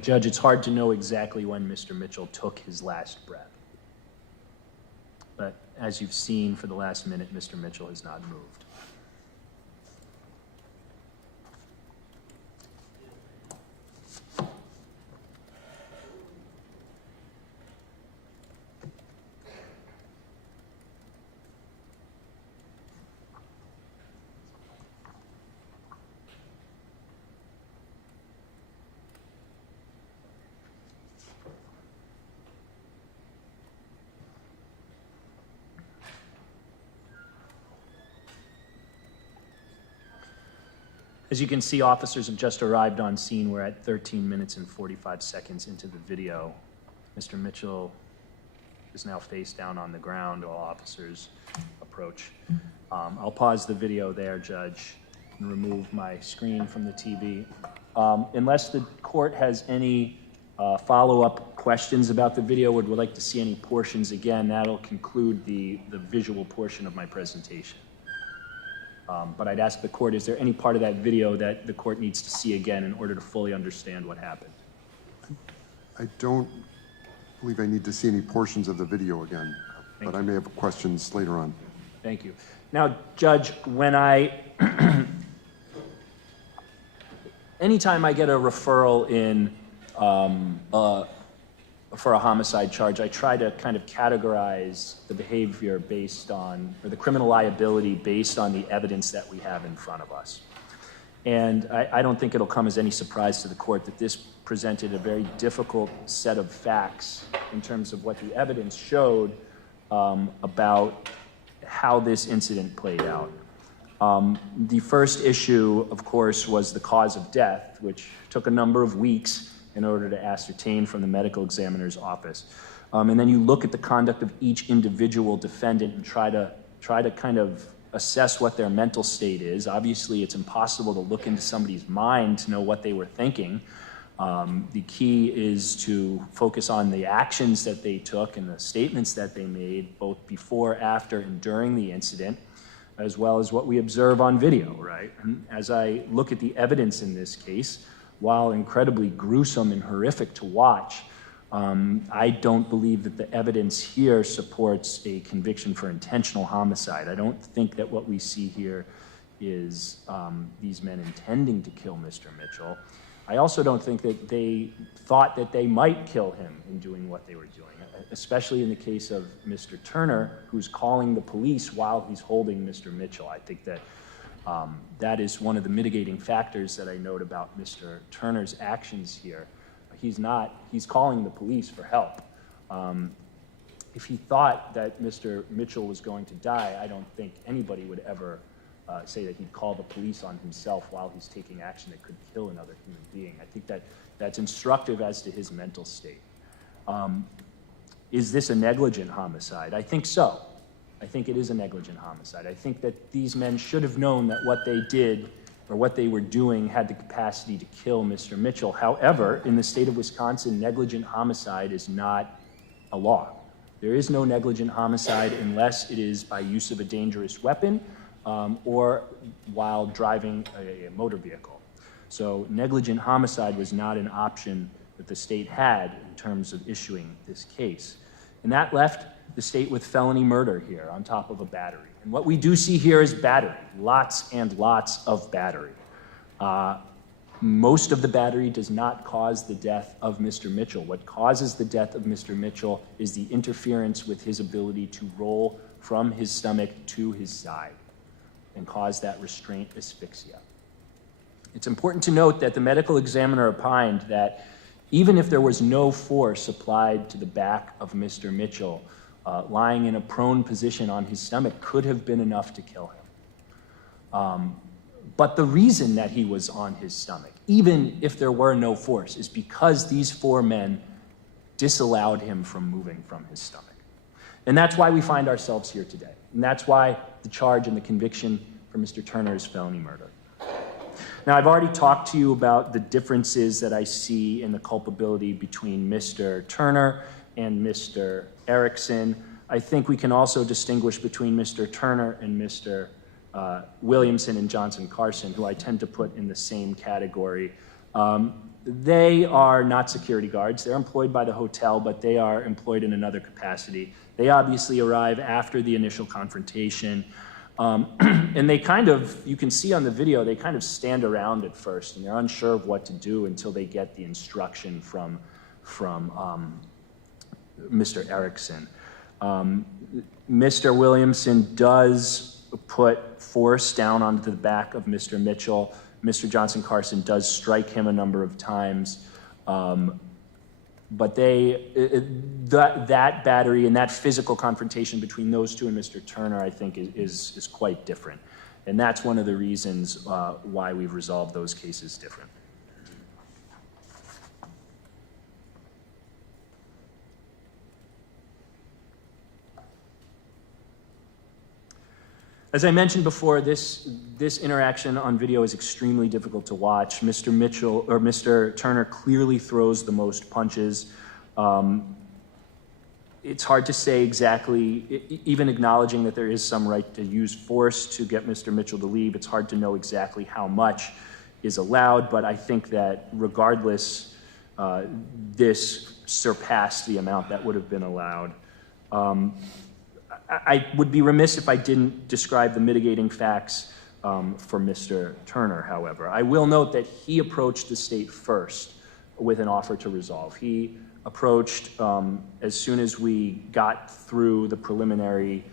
Judge, it's hard to know exactly when Mr. Mitchell took his last breath. But as you've seen for the last minute, Mr. Mitchell has not moved. As you can see, officers have just arrived on scene. We're at 13 minutes and 45 seconds into the video. Mr. Mitchell is now face down on the ground while officers approach. I'll pause the video there, Judge, and remove my screen from the TV. Unless the court has any follow-up questions about the video, would like to see any portions again, that'll conclude the visual portion of my presentation. But I'd ask the court, is there any part of that video that the court needs to see again in order to fully understand what happened? I don't believe I need to see any portions of the video again, but I may have questions later on. Thank you. Now, Judge, when anytime I get a referral in for a homicide charge, I try to kind of categorize the behavior based on, or the criminal liability based on the evidence that we have in front of us. And I don't think it'll come as any surprise to the court that this presented a very difficult set of facts in terms of what the evidence showed about how this incident played out. The first issue, of course, was the cause of death, which took a number of weeks in order to ascertain from the medical examiner's office. And then you look at the conduct of each individual defendant and try to kind of assess what their mental state is. Obviously, it's impossible to look into somebody's mind to know what they were thinking. The key is to focus on the actions that they took and the statements that they made, both before, after, and during the incident, as well as what we observe on video, right? And as I look at the evidence in this case, while incredibly gruesome and horrific to watch, I don't believe that the evidence here supports a conviction for intentional homicide. I don't think that what we see here is these men intending to kill Mr. Mitchell. I also don't think that they thought that they might kill him in doing what they were doing, especially in the case of Mr. Turner, who's calling the police while he's holding Mr. Mitchell. I think that that is one of the mitigating factors that I note about Mr. Turner's actions here. He's calling the police for help. If he thought that Mr. Mitchell was going to die, I don't think anybody would ever say that he'd call the police on himself while he's taking action that could kill another human being. I think that that's instructive as to his mental state. Is this a negligent homicide? I think so. I think it is a negligent homicide. I think that these men should have known that what they did or what they were doing had the capacity to kill Mr. Mitchell. However, in the state of Wisconsin, negligent homicide is not a law. There is no negligent homicide unless it is by use of a dangerous weapon or while driving a motor vehicle. So negligent homicide was not an option that the state had in terms of issuing this case. And that left the state with felony murder here on top of a battery. And what we do see here is battery, lots and lots of battery. Most of the battery does not cause the death of Mr. Mitchell. What causes the death of Mr. Mitchell is the interference with his ability to roll from his stomach to his side and cause that restraint asphyxia. It's important to note that the medical examiner opined that even if there was no force applied to the back of Mr. Mitchell, lying in a prone position on his stomach could have been enough to kill him. But the reason that he was on his stomach, even if there were no force, is because these four men disallowed him from moving from his stomach. And that's why we find ourselves here today. And that's why the charge and the conviction for Mr. Turner is felony murder. Now, I've already talked to you about the differences that I see in the culpability between Mr. Turner and Mr. Erickson. I think we can also distinguish between Mr. Turner and Mr. Williamson and Johnson Carson, who I tend to put in the same category. They are not security guards. They're employed by the hotel, but they are employed in another capacity. They obviously arrive after the initial confrontation. And they kind of, you can see on the video, they kind of stand around at first, and they're unsure of what to do until they get the instruction from Mr. Erickson. Mr. Williamson does put force down onto the back of Mr. Mitchell. Mr. Johnson Carson does strike him a number of times. But that battery and that physical confrontation between those two and Mr. Turner, I think, is quite different. And that's one of the reasons why we've resolved those cases different. As I mentioned before, this interaction on video is extremely difficult to watch. Mr. Turner clearly throws the most punches. It's hard to say exactly, even acknowledging that there is some right to use force to get Mr. Mitchell to leave, it's hard to know exactly how much is allowed, but I think that regardless, this surpassed the amount that would have been allowed. I would be remiss if I didn't describe the mitigating facts for Mr. Turner, however. I will note that he approached the state first with an offer to resolve. He approached as soon as we got through the preliminary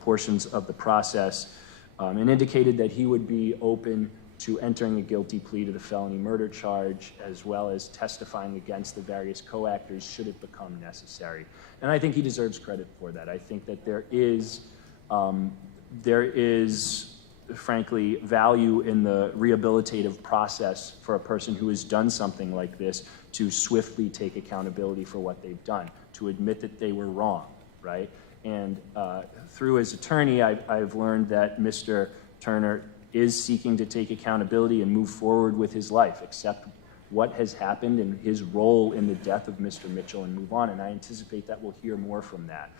portions of the process and indicated that he would be open to entering a guilty plea to the felony murder charge, as well as testifying against the various co-actors should it become necessary. And I think he deserves credit for that. I think that there is frankly, value in the rehabilitative process for a person who has done something like this to swiftly take accountability for what they've done, to admit that they were wrong, right? And through his attorney, I've learned that Mr. Turner is seeking to take accountability and move forward with his life, accept what has happened and his role in the death of Mr. Mitchell and move on. And I anticipate that we'll hear more from that.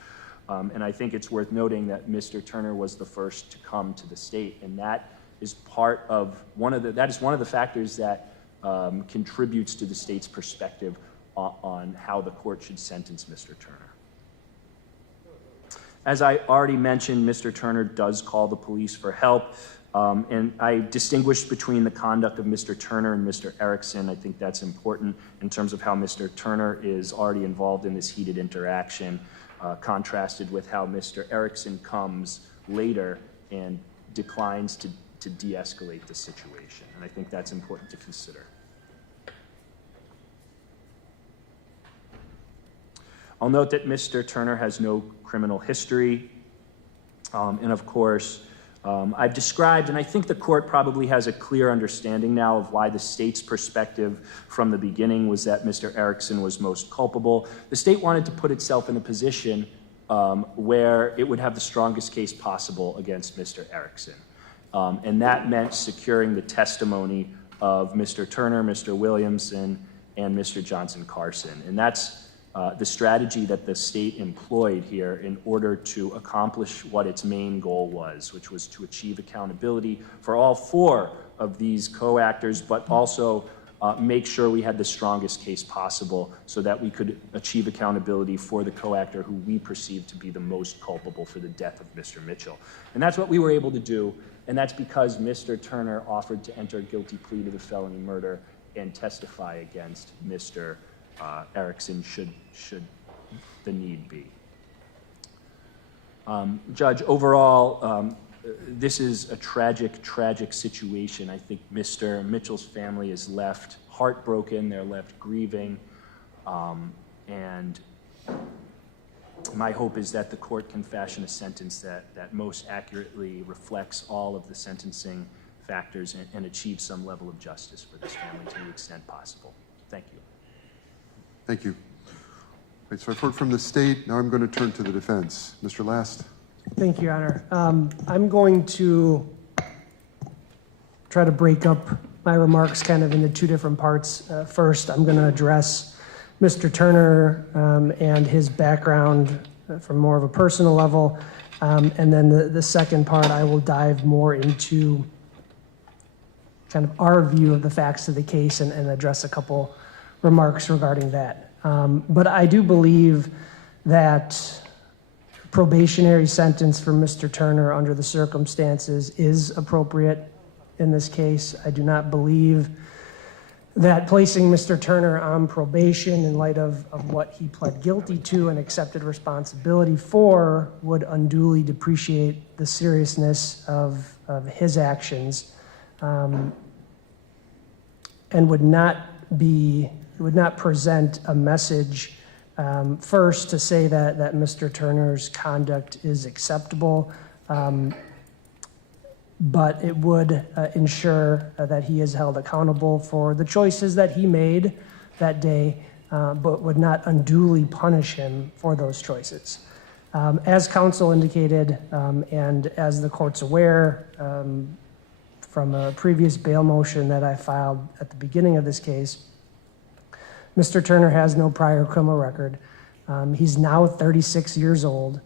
And I think it's worth noting that Mr. Turner was the first to come to the state, and that is part of one of the factors that contributes to the state's perspective on how the court should sentence Mr. Turner. As I already mentioned, Mr. Turner does call the police for help, and I distinguished between the conduct of Mr. Turner and Mr. Erickson. I think that's important in terms of how Mr. Turner is already involved in this heated interaction, contrasted with how Mr. Erickson comes later and declines to de-escalate the situation. And I think that's important to consider. I'll note that Mr. Turner has no criminal history. And of course, I've described, and I think the court probably has a clear understanding now of why the state's perspective from the beginning was that Mr. Erickson was most culpable. The state wanted to put itself in a position where it would have the strongest case possible against Mr. Erickson. And that meant securing the testimony of Mr. Turner, Mr. Williamson, and Mr. Johnson Carson. And that's the strategy that the state employed here in order to accomplish what its main goal was, which was to achieve accountability for all four of these co-actors, but also make sure we had the strongest case possible so that we could achieve accountability for the co-actor who we perceived to be the most culpable for the death of Mr. Mitchell. And that's what we were able to do, and that's because Mr. Turner offered to enter a guilty plea to the felony murder and testify against Mr. Erickson should the need be. Judge, overall, this is a tragic situation. I think Mr. Mitchell's family is left heartbroken, they're left grieving, and my hope is that the court can fashion a sentence that most accurately reflects all of the sentencing factors and achieve some level of justice for this family to the extent possible. Thank you. Thank you. Right, so I've heard from the state. Now I'm going to turn to the defense. Mr. Last. Thank you, Your Honor. I'm going to try to break up my remarks kind of into two different parts. First, I'm going to address Mr. Turner and his background from more of a personal level. And then the second part, I will dive more into kind of our view of the facts of the case and address a couple remarks regarding that. But I do believe that probationary sentence for Mr. Turner under the circumstances is appropriate in this case. I do not believe that placing Mr. Turner on probation in light of what he pled guilty to and accepted responsibility for would unduly depreciate the seriousness of his actions and would not present a message first to say that Mr. Turner's conduct is acceptable, but it would ensure that he is held accountable for the choices that he made that day, but would not unduly punish him for those choices. As counsel indicated, and as the court's aware from a previous bail motion that I filed at the beginning of this case, Mr. Turner has no prior criminal record. He's now 36 years old.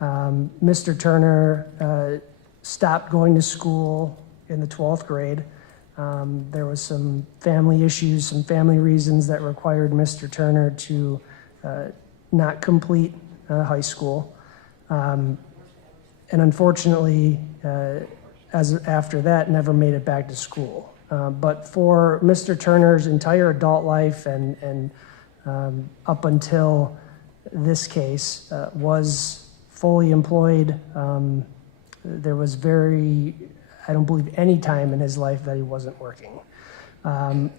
Mr. Turner stopped going to school in the 12th grade. There was some family issues, some family reasons that required Mr. Turner to not complete high school. And unfortunately, after that, never made it back to school. But for Mr. Turner's entire adult life and up until this case, was fully employed. There was I don't believe any time in his life that he wasn't working.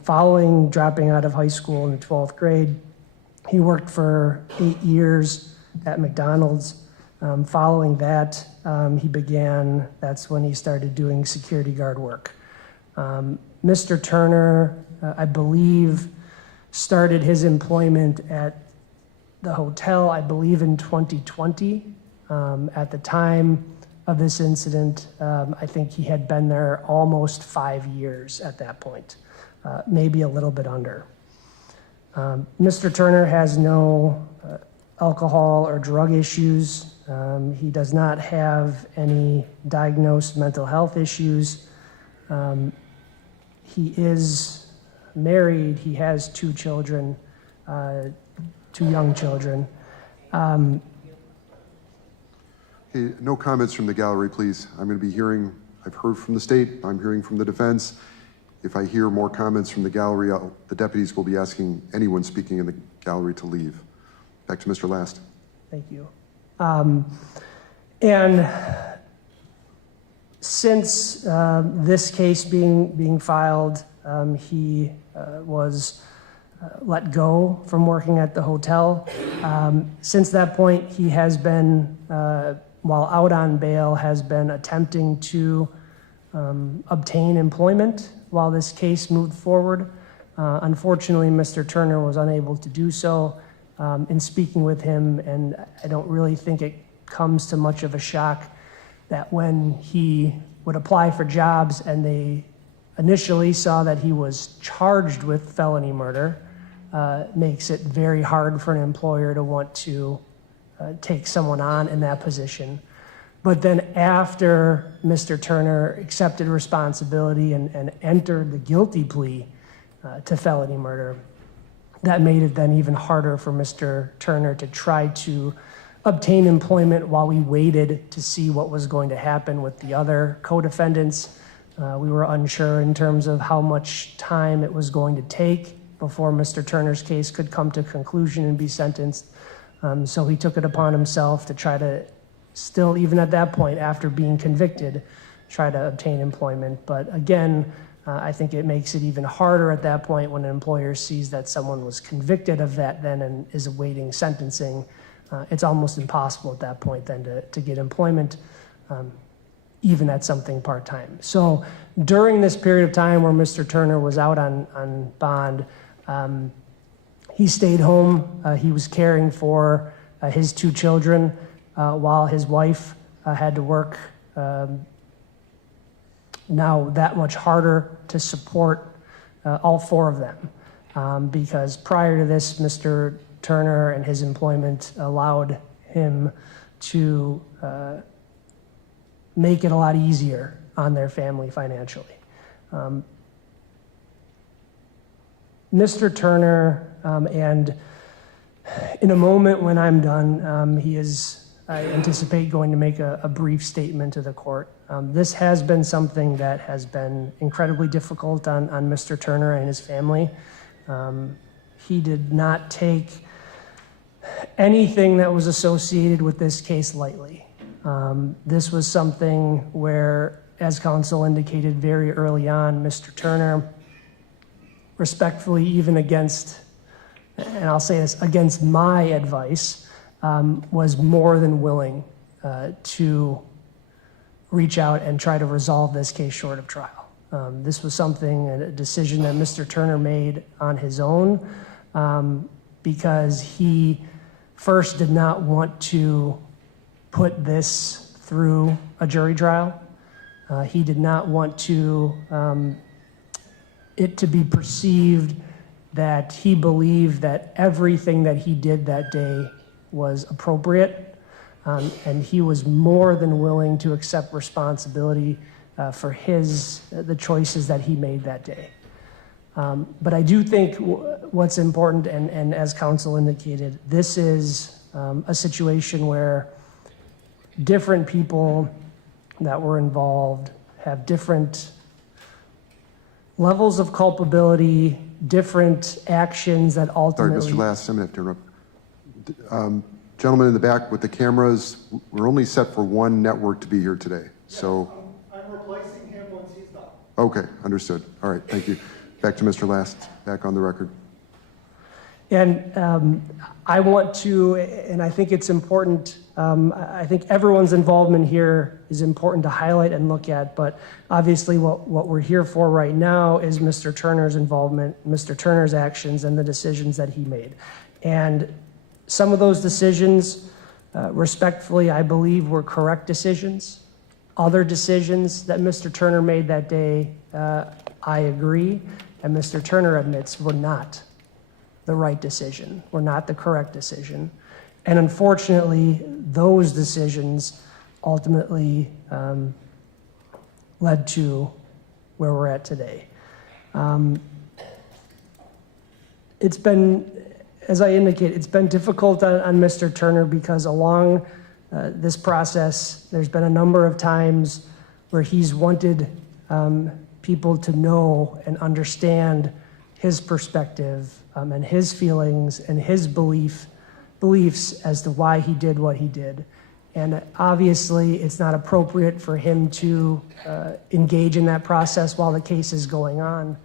Following dropping out of high school in the 12th grade, he worked for 8 years at McDonald's. Following that, that's when he started doing security guard work. Mr. Turner, I believe, started his employment at the hotel, I believe in 2020. At the time of this incident, I think he had been there almost 5 years at that point, maybe a little bit under. Mr. Turner has no alcohol or drug issues. He does not have any diagnosed mental health issues. He is married. He has 2 children, 2 young children. Okay, no comments from the gallery, please. I'm going to be hearing, I've heard from the state, I'm hearing from the defense. If I hear more comments from the gallery, the deputies will be asking anyone speaking in the gallery to leave. Back to Mr. Last. Thank you. And since this case being filed, he was let go from working at the hotel. Since that point, he has been, while out on bail, has been attempting to obtain employment while this case moved forward. Unfortunately, Mr. Turner was unable to do so. In speaking with him, and I don't really think it comes to much of a shock that when he would apply for jobs and they initially saw that he was charged with felony murder, makes it very hard for an employer to want to take someone on in that position. But then after Mr. Turner accepted responsibility and entered the guilty plea to felony murder, that made it then even harder for Mr. Turner to try to obtain employment while we waited to see what was going to happen with the other co-defendants. We were unsure in terms of how much time it was going to take before Mr. Turner's case could come to conclusion and be sentenced. So he took it upon himself to try to still, even at that point, after being convicted, try to obtain employment. But again, I think it makes it even harder at that point when an employer sees that someone was convicted of that then and is awaiting sentencing. It's almost impossible at that point then to get employment, even at something part-time. So during this period of time where Mr. Turner was out on bond, he stayed home. He was caring for his 2 children while his wife had to work now that much harder to support all 4 of them. Because prior to this, Mr. Turner and his employment allowed him to make it a lot easier on their family financially. Mr. Turner, and in a moment when I'm done, I anticipate going to make a brief statement to the court. This has been something that has been incredibly difficult on Mr. Turner and his family. He did not take anything that was associated with this case lightly. This was something where, as counsel indicated very early on, Mr. Turner, respectfully, even against, and I'll say this, against my advice, was more than willing to reach out and try to resolve this case short of trial. This was a decision that Mr. Turner made on his own because he first did not want to put this through a jury trial. He did not want it to be perceived that he believed that everything that he did that day was appropriate, and he was more than willing to accept responsibility for the choices that he made that day. But I do think what's important, and as counsel indicated, this is a situation where different people that were involved have different levels of culpability, different actions that ultimately... Sorry, Mr. Last, I'm going to have to interrupt. Gentlemen in the back with the cameras, we're only set for one network to be here today. Yes, so I'm replacing him once he's done. Okay, understood. All right, thank you. Back to Mr. Last, back on the record. And I want to, and I think it's important, I think everyone's involvement here is important to highlight and look at, but obviously what we're here for right now is Mr. Turner's involvement, Mr. Turner's actions, and the decisions that he made. And some of those decisions, respectfully, I believe were correct decisions. Other decisions that Mr. Turner made that day, I agree, and Mr. Turner admits were not the right decision, were not the correct decision. And unfortunately, those decisions ultimately led to where we're at today. It's been, as I indicate, it's been difficult on Mr. Turner because along this process, there's been a number of times where he's wanted people to know and understand his perspective and his feelings and his beliefs as to why he did what he did. And obviously, it's not appropriate for him to engage in that process while the case is going on.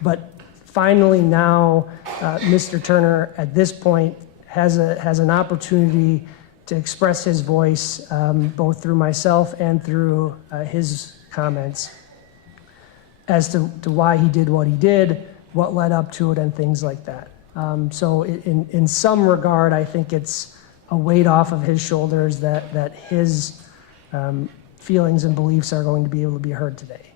But finally now, Mr. Turner, at this point, has an opportunity to express his voice, both through myself and through his comments, as to why he did what he did, what led up to it, and things like that. So in some regard, I think it's a weight off of his shoulders that his feelings and beliefs are going to be able to be heard today.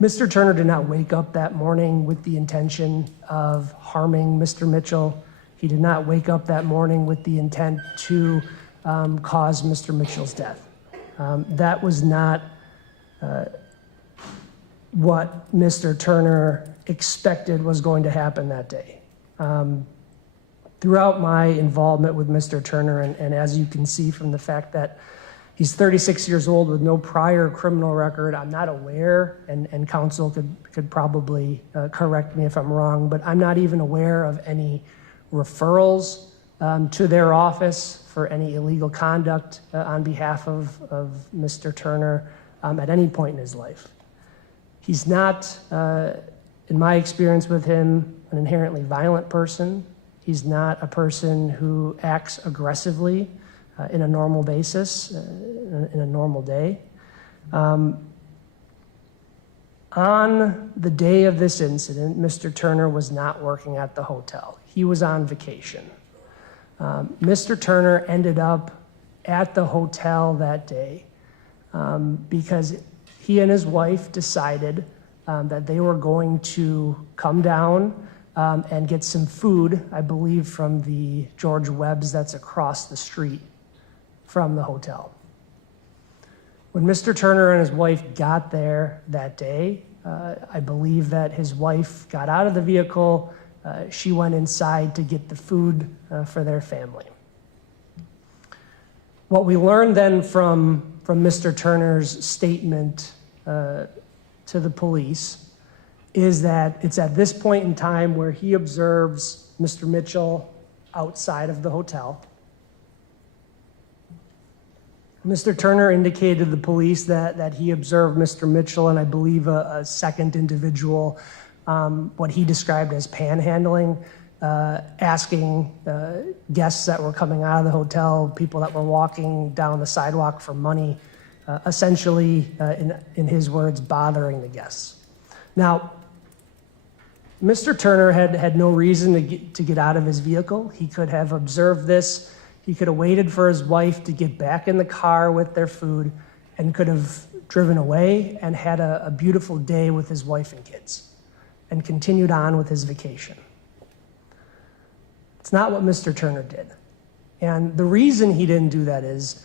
Mr. Turner did not wake up that morning with the intention of harming Mr. Mitchell. He did not wake up that morning with the intent to cause Mr. Mitchell's death. That was not what Mr. Turner expected was going to happen that day. Throughout my involvement with Mr. Turner, and as you can see from the fact that he's 36 years old with no prior criminal record, I'm not aware, and counsel could probably correct me if I'm wrong, but I'm not even aware of any referrals to their office for any illegal conduct on behalf of Mr. Turner at any point in his life. He's not, in my experience with him, an inherently violent person. He's not a person who acts aggressively in a normal basis, in a normal day. On the day of this incident, Mr. Turner was not working at the hotel. He was on vacation. Mr. Turner ended up at the hotel that day because he and his wife decided that they were going to come down and get some food, I believe from the George Webb's that's across the street from the hotel. When Mr. Turner and his wife got there that day, I believe that his wife got out of the vehicle. She went inside to get the food for their family. What we learned then from Mr. Turner's statement to the police is that it's at this point in time where he observes Mr. Mitchell outside of the hotel. Mr. Turner indicated to the police that he observed Mr. Mitchell and I believe a second individual, what he described as panhandling, asking guests that were coming out of the hotel, people that were walking down the sidewalk for money, essentially, in his words, bothering the guests. Now, Mr. Turner had no reason to get out of his vehicle. He could have observed this. He could have waited for his wife to get back in the car with their food and could have driven away and had a beautiful day with his wife and kids and continued on with his vacation. It's not what Mr. Turner did. And the reason he didn't do that is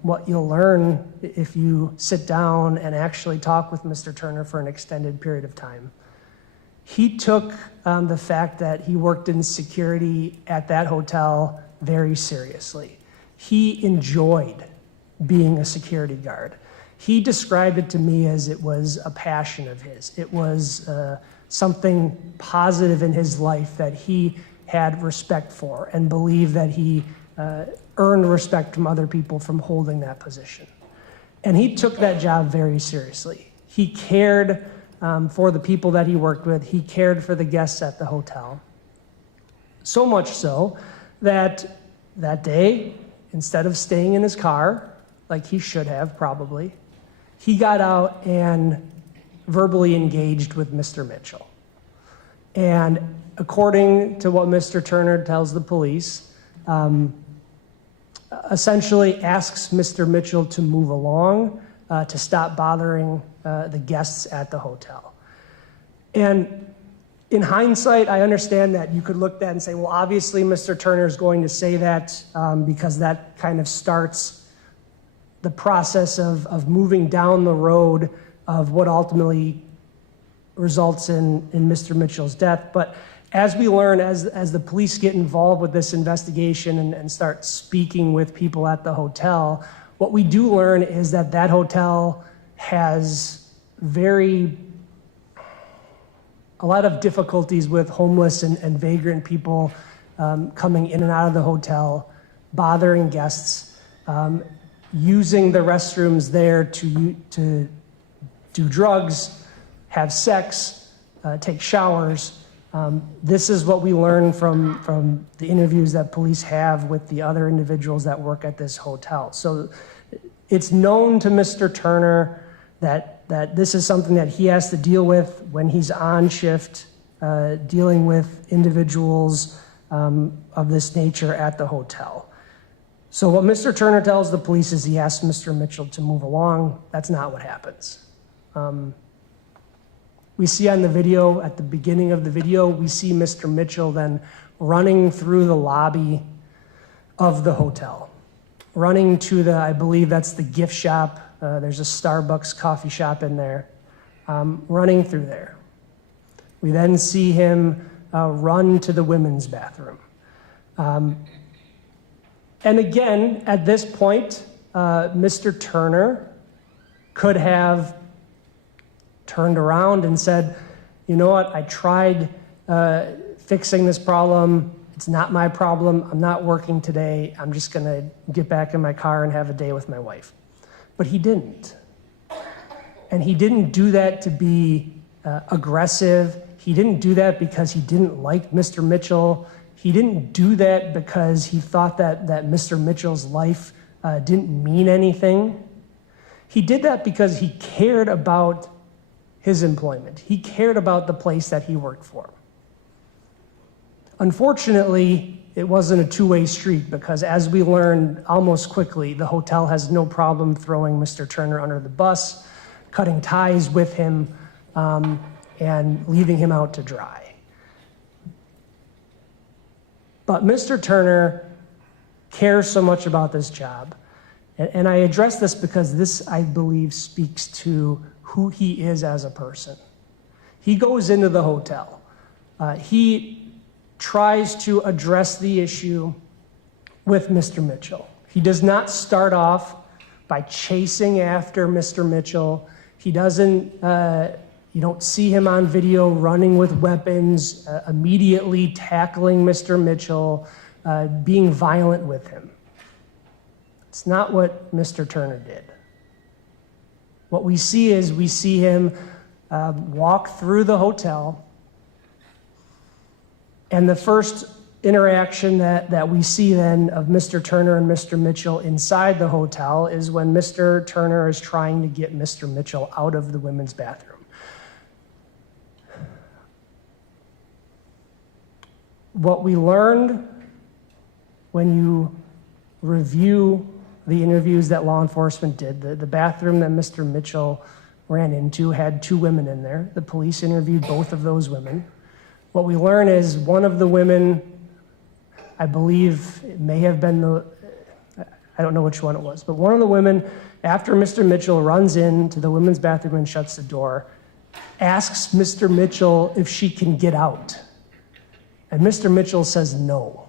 what you'll learn if you sit down and actually talk with Mr. Turner for an extended period of time. He took the fact that he worked in security at that hotel very seriously. He enjoyed being a security guard. He described it to me as it was a passion of his. It was something positive in his life that he had respect for and believed that he earned respect from other people from holding that position. And he took that job very seriously. He cared for the people that he worked with. He cared for the guests at the hotel. So much so that that day, instead of staying in his car, like he should have probably, he got out and verbally engaged with Mr. Mitchell. And according to what Mr. Turner tells the police, essentially asks Mr. Mitchell to move along, to stop bothering the guests at the hotel. And in hindsight, I understand that you could look at that and say, well, obviously Mr. Turner is going to say that because that kind of starts the process of moving down the road of what ultimately results in Mr. Mitchell's death. But as we learn, as the police get involved with this investigation and start speaking with people at the hotel, what we do learn is that that hotel has a lot of difficulties with homeless and vagrant people coming in and out of the hotel, bothering guests, using the restrooms there to do drugs, have sex, take showers. This is what we learn from the interviews that police have with the other individuals that work at this hotel. So it's known to Mr. Turner that this is something that he has to deal with when he's on shift, dealing with individuals of this nature at the hotel. So what Mr. Turner tells the police is he asks Mr. Mitchell to move along. That's not what happens. We see on the video, at the beginning of the video, we see Mr. Mitchell then running through the lobby of the hotel, running to I believe that's the gift shop. There's a Starbucks coffee shop in there, running through there. We then see him run to the women's bathroom. And again, at this point, Mr. Turner could have turned around and said, you know what, I tried fixing this problem. It's not my problem. I'm not working today. I'm just going to get back in my car and have a day with my wife. But he didn't. And he didn't do that to be aggressive. He didn't do that because he didn't like Mr. Mitchell. He didn't do that because he thought that Mr. Mitchell's life didn't mean anything. He did that because he cared about his employment. He cared about the place that he worked for. Unfortunately, it wasn't a two-way street because as we learned almost quickly, the hotel has no problem throwing Mr. Turner under the bus, cutting ties with him, and leaving him out to dry. But Mr. Turner cares so much about this job. And I address this because this, I believe, speaks to who he is as a person. He goes into the hotel. He tries to address the issue with Mr. Mitchell. He does not start off by chasing after Mr. Mitchell. He doesn't, you don't see him on video running with weapons, immediately tackling Mr. Mitchell, being violent with him. It's not what Mr. Turner did. What we see is we see him walk through the hotel, and the first interaction that we see then of Mr. Turner and Mr. Mitchell inside the hotel is when Mr. Turner is trying to get Mr. Mitchell out of the women's bathroom. What we learned when you review the interviews that law enforcement did, the bathroom that Mr. Mitchell ran into had two women in there. The police interviewed both of those women. What we learn is one of the women, I believe it may have been I don't know which one it was, but one of the women, after Mr. Mitchell runs into the women's bathroom and shuts the door, asks Mr. Mitchell if she can get out. And Mr. Mitchell says no.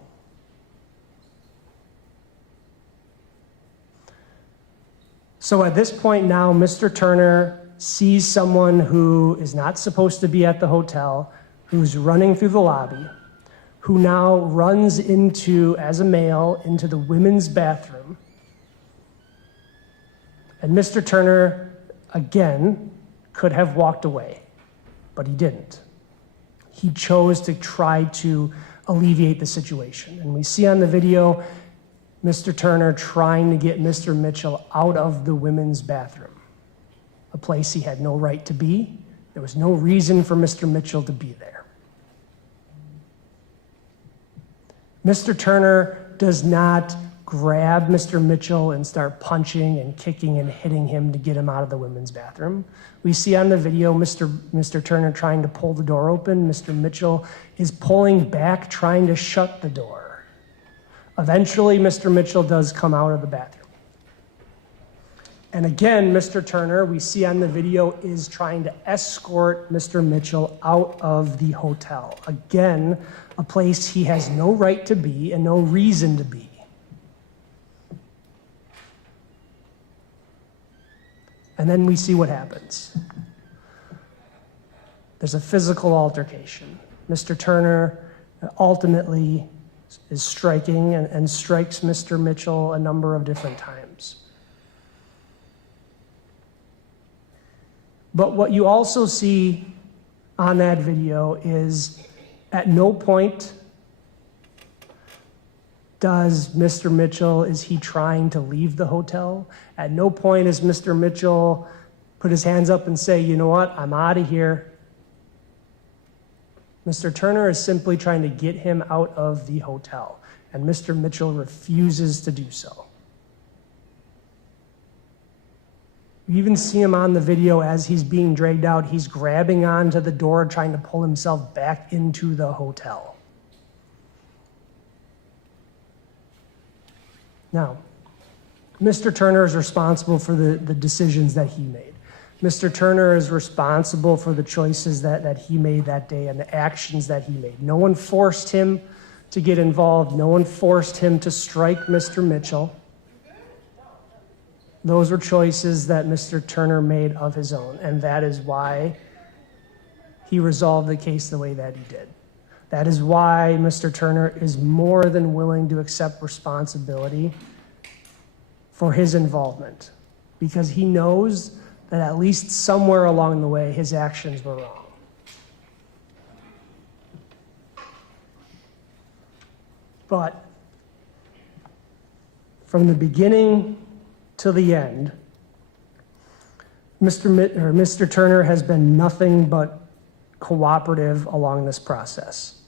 So at this point now, Mr. Turner sees someone who is not supposed to be at the hotel, who's running through the lobby, who now runs into, as a male, into the women's bathroom. And Mr. Turner, again, could have walked away. but he didn't. He chose to try to alleviate the situation. And we see on the video Mr. Turner trying to get Mr. Mitchell out of the women's bathroom, a place he had no right to be. There was no reason for Mr. Mitchell to be there. Mr. Turner does not grab Mr. Mitchell and start punching and kicking and hitting him to get him out of the women's bathroom. We see on the video Mr. Turner trying to pull the door open. Mr. Mitchell is pulling back, trying to shut the door. Eventually, Mr. Mitchell does come out of the bathroom. And again, Mr. Turner, we see on the video, is trying to escort Mr. Mitchell out of the hotel. Again, a place he has no right to be and no reason to be. And then we see what happens. There's a physical altercation. Mr. Turner ultimately is striking and strikes Mr. Mitchell a number of different times. But what you also see on that video is at no point does Mr. Mitchell, is he trying to leave the hotel? At no point is Mr. Mitchell put his hands up and say, you know what, I'm out of here. Mr. Turner is simply trying to get him out of the hotel, and Mr. Mitchell refuses to do so. You even see him on the video as he's being dragged out. He's grabbing onto the door, trying to pull himself back into the hotel. Now, Mr. Turner is responsible for the decisions that he made. Mr. Turner is responsible for the choices that he made that day and the actions that he made. No one forced him to get involved. No one forced him to strike Mr. Mitchell. Those were choices that Mr. Turner made of his own, and that is why he resolved the case the way that he did. That is why Mr. Turner is more than willing to accept responsibility for his involvement, because he knows that at least somewhere along the way his actions were wrong. But from the beginning to the end, Mr. Turner has been nothing but cooperative along this process.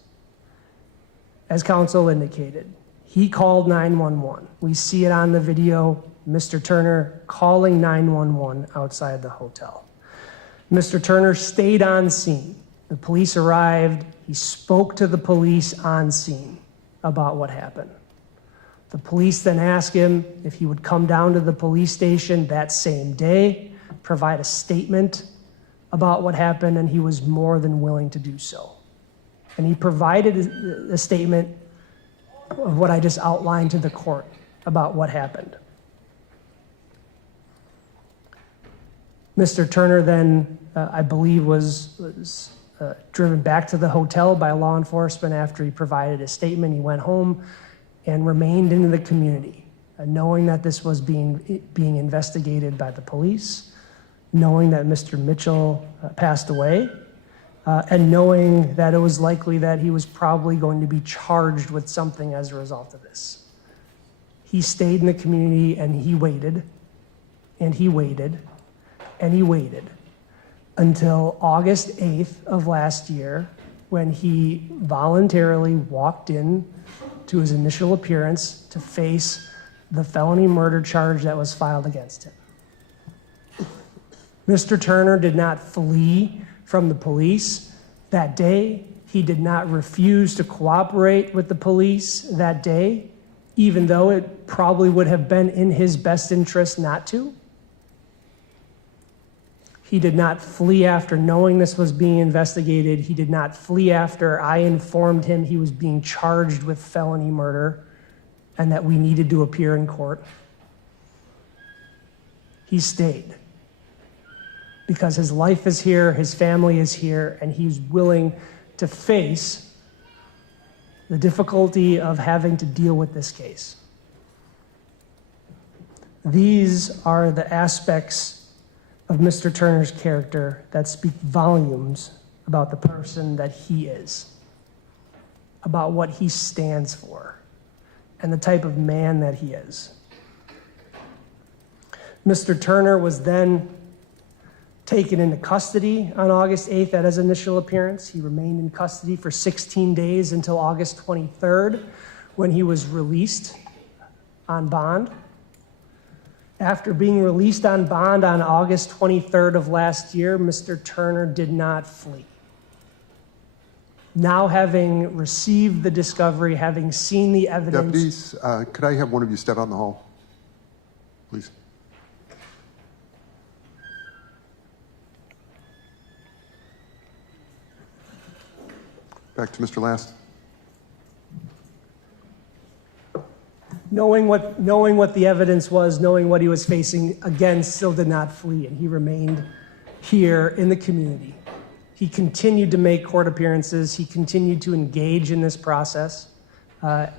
As counsel indicated, he called 911. We see it on the video, Mr. Turner calling 911 outside the hotel. Mr. Turner stayed on scene. The police arrived. He spoke to the police on scene about what happened. The police then asked him if he would come down to the police station that same day, provide a statement about what happened, and he was more than willing to do so. And he provided a statement of what I just outlined to the court about what happened. Mr. Turner then, I believe, was driven back to the hotel by law enforcement after he provided a statement. He went home and remained in the community, knowing that this was being investigated by the police, knowing that Mr. Mitchell passed away, and knowing that it was likely that he was probably going to be charged with something as a result of this. He stayed in the community and he waited, and he waited, and he waited until August 8th of last year, when he voluntarily walked in to his initial appearance to face the felony murder charge that was filed against him. Mr. Turner did not flee from the police that day. He did not refuse to cooperate with the police that day, even though it probably would have been in his best interest not to. He did not flee after knowing this was being investigated. He did not flee after I informed him he was being charged with felony murder and that we needed to appear in court. He stayed because his life is here, his family is here, and he's willing to face the difficulty of having to deal with this case. These are the aspects of Mr. Turner's character that speak volumes about the person that he is, about what he stands for, and the type of man that he is. Mr. Turner was then taken into custody on August 8th at his initial appearance. He remained in custody for 16 days until August 23rd, when he was released on bond. After being released on bond on August 23rd of last year, Mr. Turner did not flee. Now, having received the discovery, having seen the evidence... Deputies, could I have one of you step out in the hall, please? Back to Mr. Last. Knowing what the evidence was, knowing what he was facing, again, still did not flee, and he remained here in the community. He continued to make court appearances. He continued to engage in this process and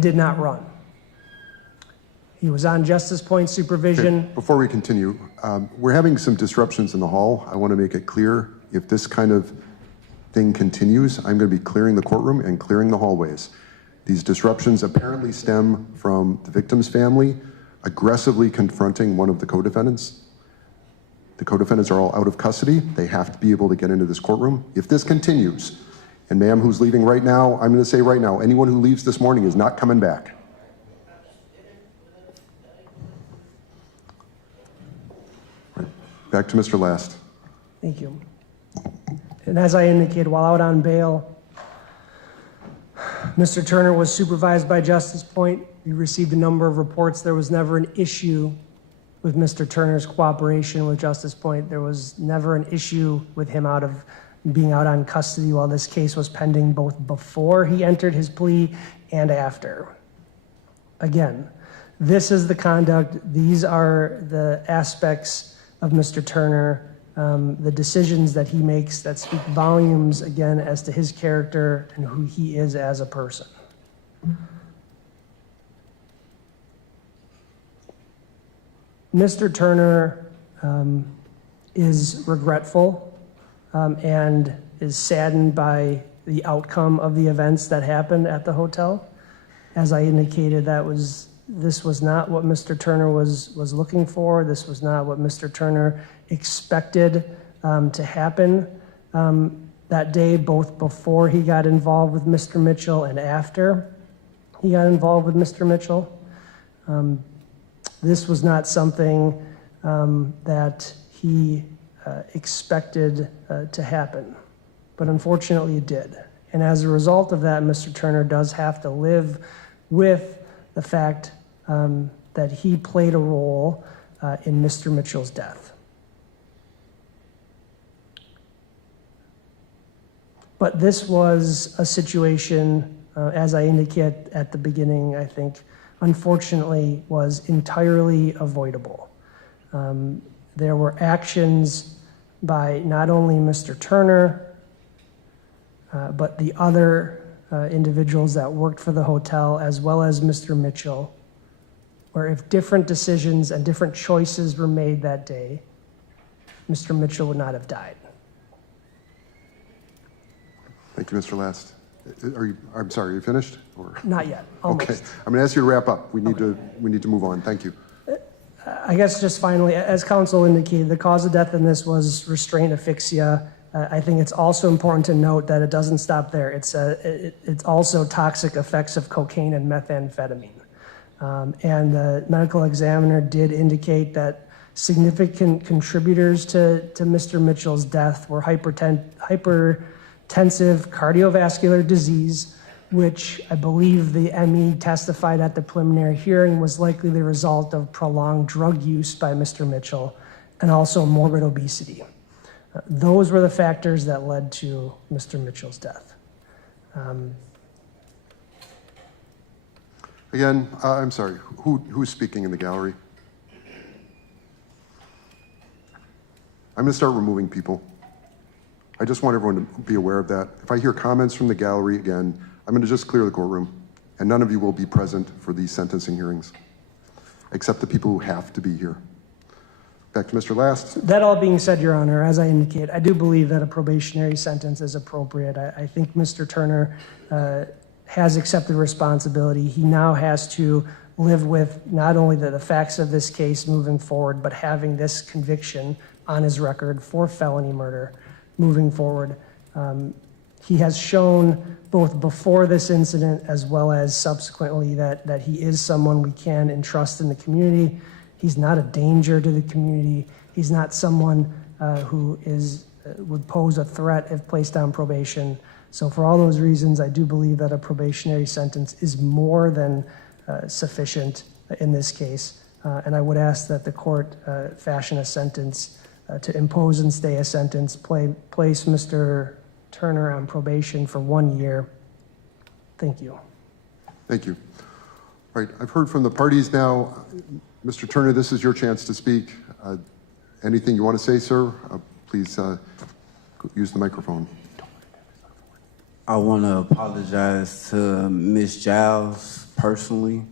did not run. He was on Justice Point supervision. Okay, before we continue, we're having some disruptions in the hall. I want to make it clear, if this kind of thing continues, I'm going to be clearing the courtroom and clearing the hallways. These disruptions apparently stem from the victim's family aggressively confronting one of the co-defendants. The co-defendants are all out of custody. They have to be able to get into this courtroom. If this continues, and ma'am who's leaving right now, I'm going to say right now, anyone who leaves this morning is not coming back. Right. Back to Mr. Last. Thank you. And as I indicated, while out on bail, Mr. Turner was supervised by Justice Point. We received a number of reports. There was never an issue with Mr. Turner's cooperation with Justice Point. There was never an issue with him being out on custody while this case was pending, both before he entered his plea and after. Again, this is the conduct. These are the aspects of Mr. Turner, the decisions that he makes that speak volumes, again, as to his character and who he is as a person. Mr. Turner is regretful and is saddened by the outcome of the events that happened at the hotel. As I indicated, this was not what Mr. Turner was looking for. This was not what Mr. Turner expected to happen that day, both before he got involved with Mr. Mitchell and after he got involved with Mr. Mitchell. This was not something that he expected to happen, but unfortunately it did. And as a result of that, Mr. Turner does have to live with the fact that he played a role in Mr. Mitchell's death. But this was a situation, as I indicated at the beginning, I think, unfortunately, was entirely avoidable. There were actions by not only Mr. Turner, but the other individuals that worked for the hotel, as well as Mr. Mitchell, where if different decisions and different choices were made that day, Mr. Mitchell would not have died. Thank you, Mr. Last. I'm sorry, are you finished? Or? Not yet, almost. Okay, I'm going to ask you to wrap up. We need to move on. Thank you. I guess just finally, as counsel indicated, the cause of death in this was restraint asphyxia. I think it's also important to note that it doesn't stop there. It's also toxic effects of cocaine and methamphetamine. And the medical examiner did indicate that significant contributors to Mr. Mitchell's death were hypertensive cardiovascular disease, which I believe the ME testified at the preliminary hearing was likely the result of prolonged drug use by Mr. Mitchell, and also morbid obesity. Those were the factors that led to Mr. Mitchell's death. Again, I'm sorry, who's speaking in the gallery? I'm going to start removing people. I just want everyone to be aware of that. If I hear comments from the gallery again, I'm going to just clear the courtroom, and none of you will be present for these sentencing hearings, except the people who have to be here. Back to Mr. Last. That all being said, Your Honor, as I indicate, I do believe that a probationary sentence is appropriate. I think Mr. Turner has accepted responsibility. He now has to live with not only the facts of this case moving forward, but having this conviction on his record for felony murder moving forward. He has shown both before this incident as well as subsequently that he is someone we can entrust in the community. He's not a danger to the community. He's not someone who would pose a threat if placed on probation. So for all those reasons, I do believe that a probationary sentence is more than sufficient in this case. And I would ask that the court fashion a sentence to impose and stay a sentence, place Mr. Turner on probation for 1 year. Thank you. Thank you. All right, I've heard from the parties now. Mr. Turner, this is your chance to speak. Anything you want to say, sir? Please use the microphone. I want to apologize to Ms. Giles personally,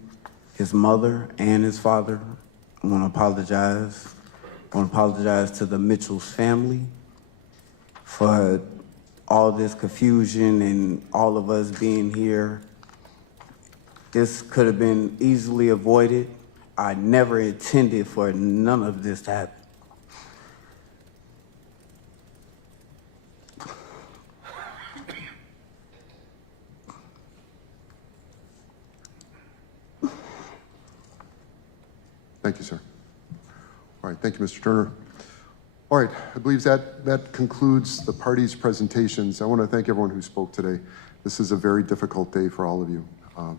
his mother and his father. I want to apologize. I want to apologize to the Mitchell's family for all this confusion and all of us being here. This could have been easily avoided. I never intended for none of this to happen. Thank you, sir. All right, thank you, Mr. Turner. All right, I believe that concludes the parties' presentations. I want to thank everyone who spoke today. This is a very difficult day for all of you. I'm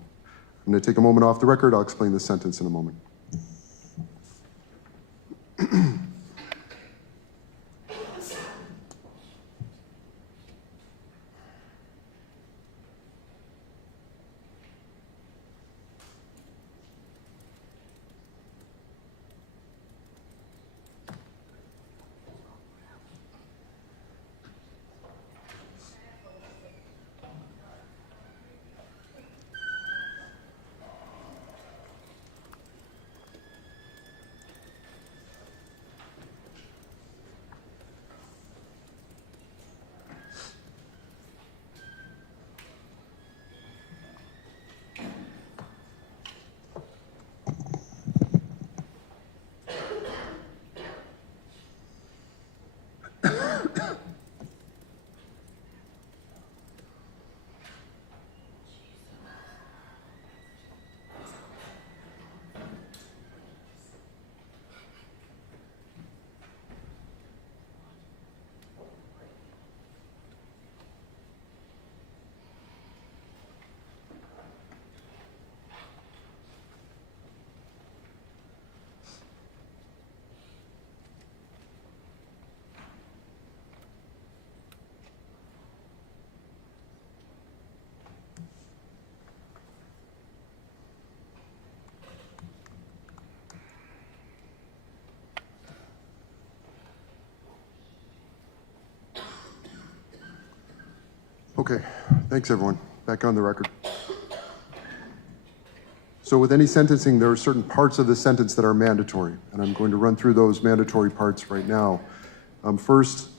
going to take a moment off the record. I'll explain the sentence in a moment. Okay, thanks everyone. Back on the record. So with any sentencing, there are certain parts of the sentence that are mandatory, and I'm going to run through those mandatory parts right now. First,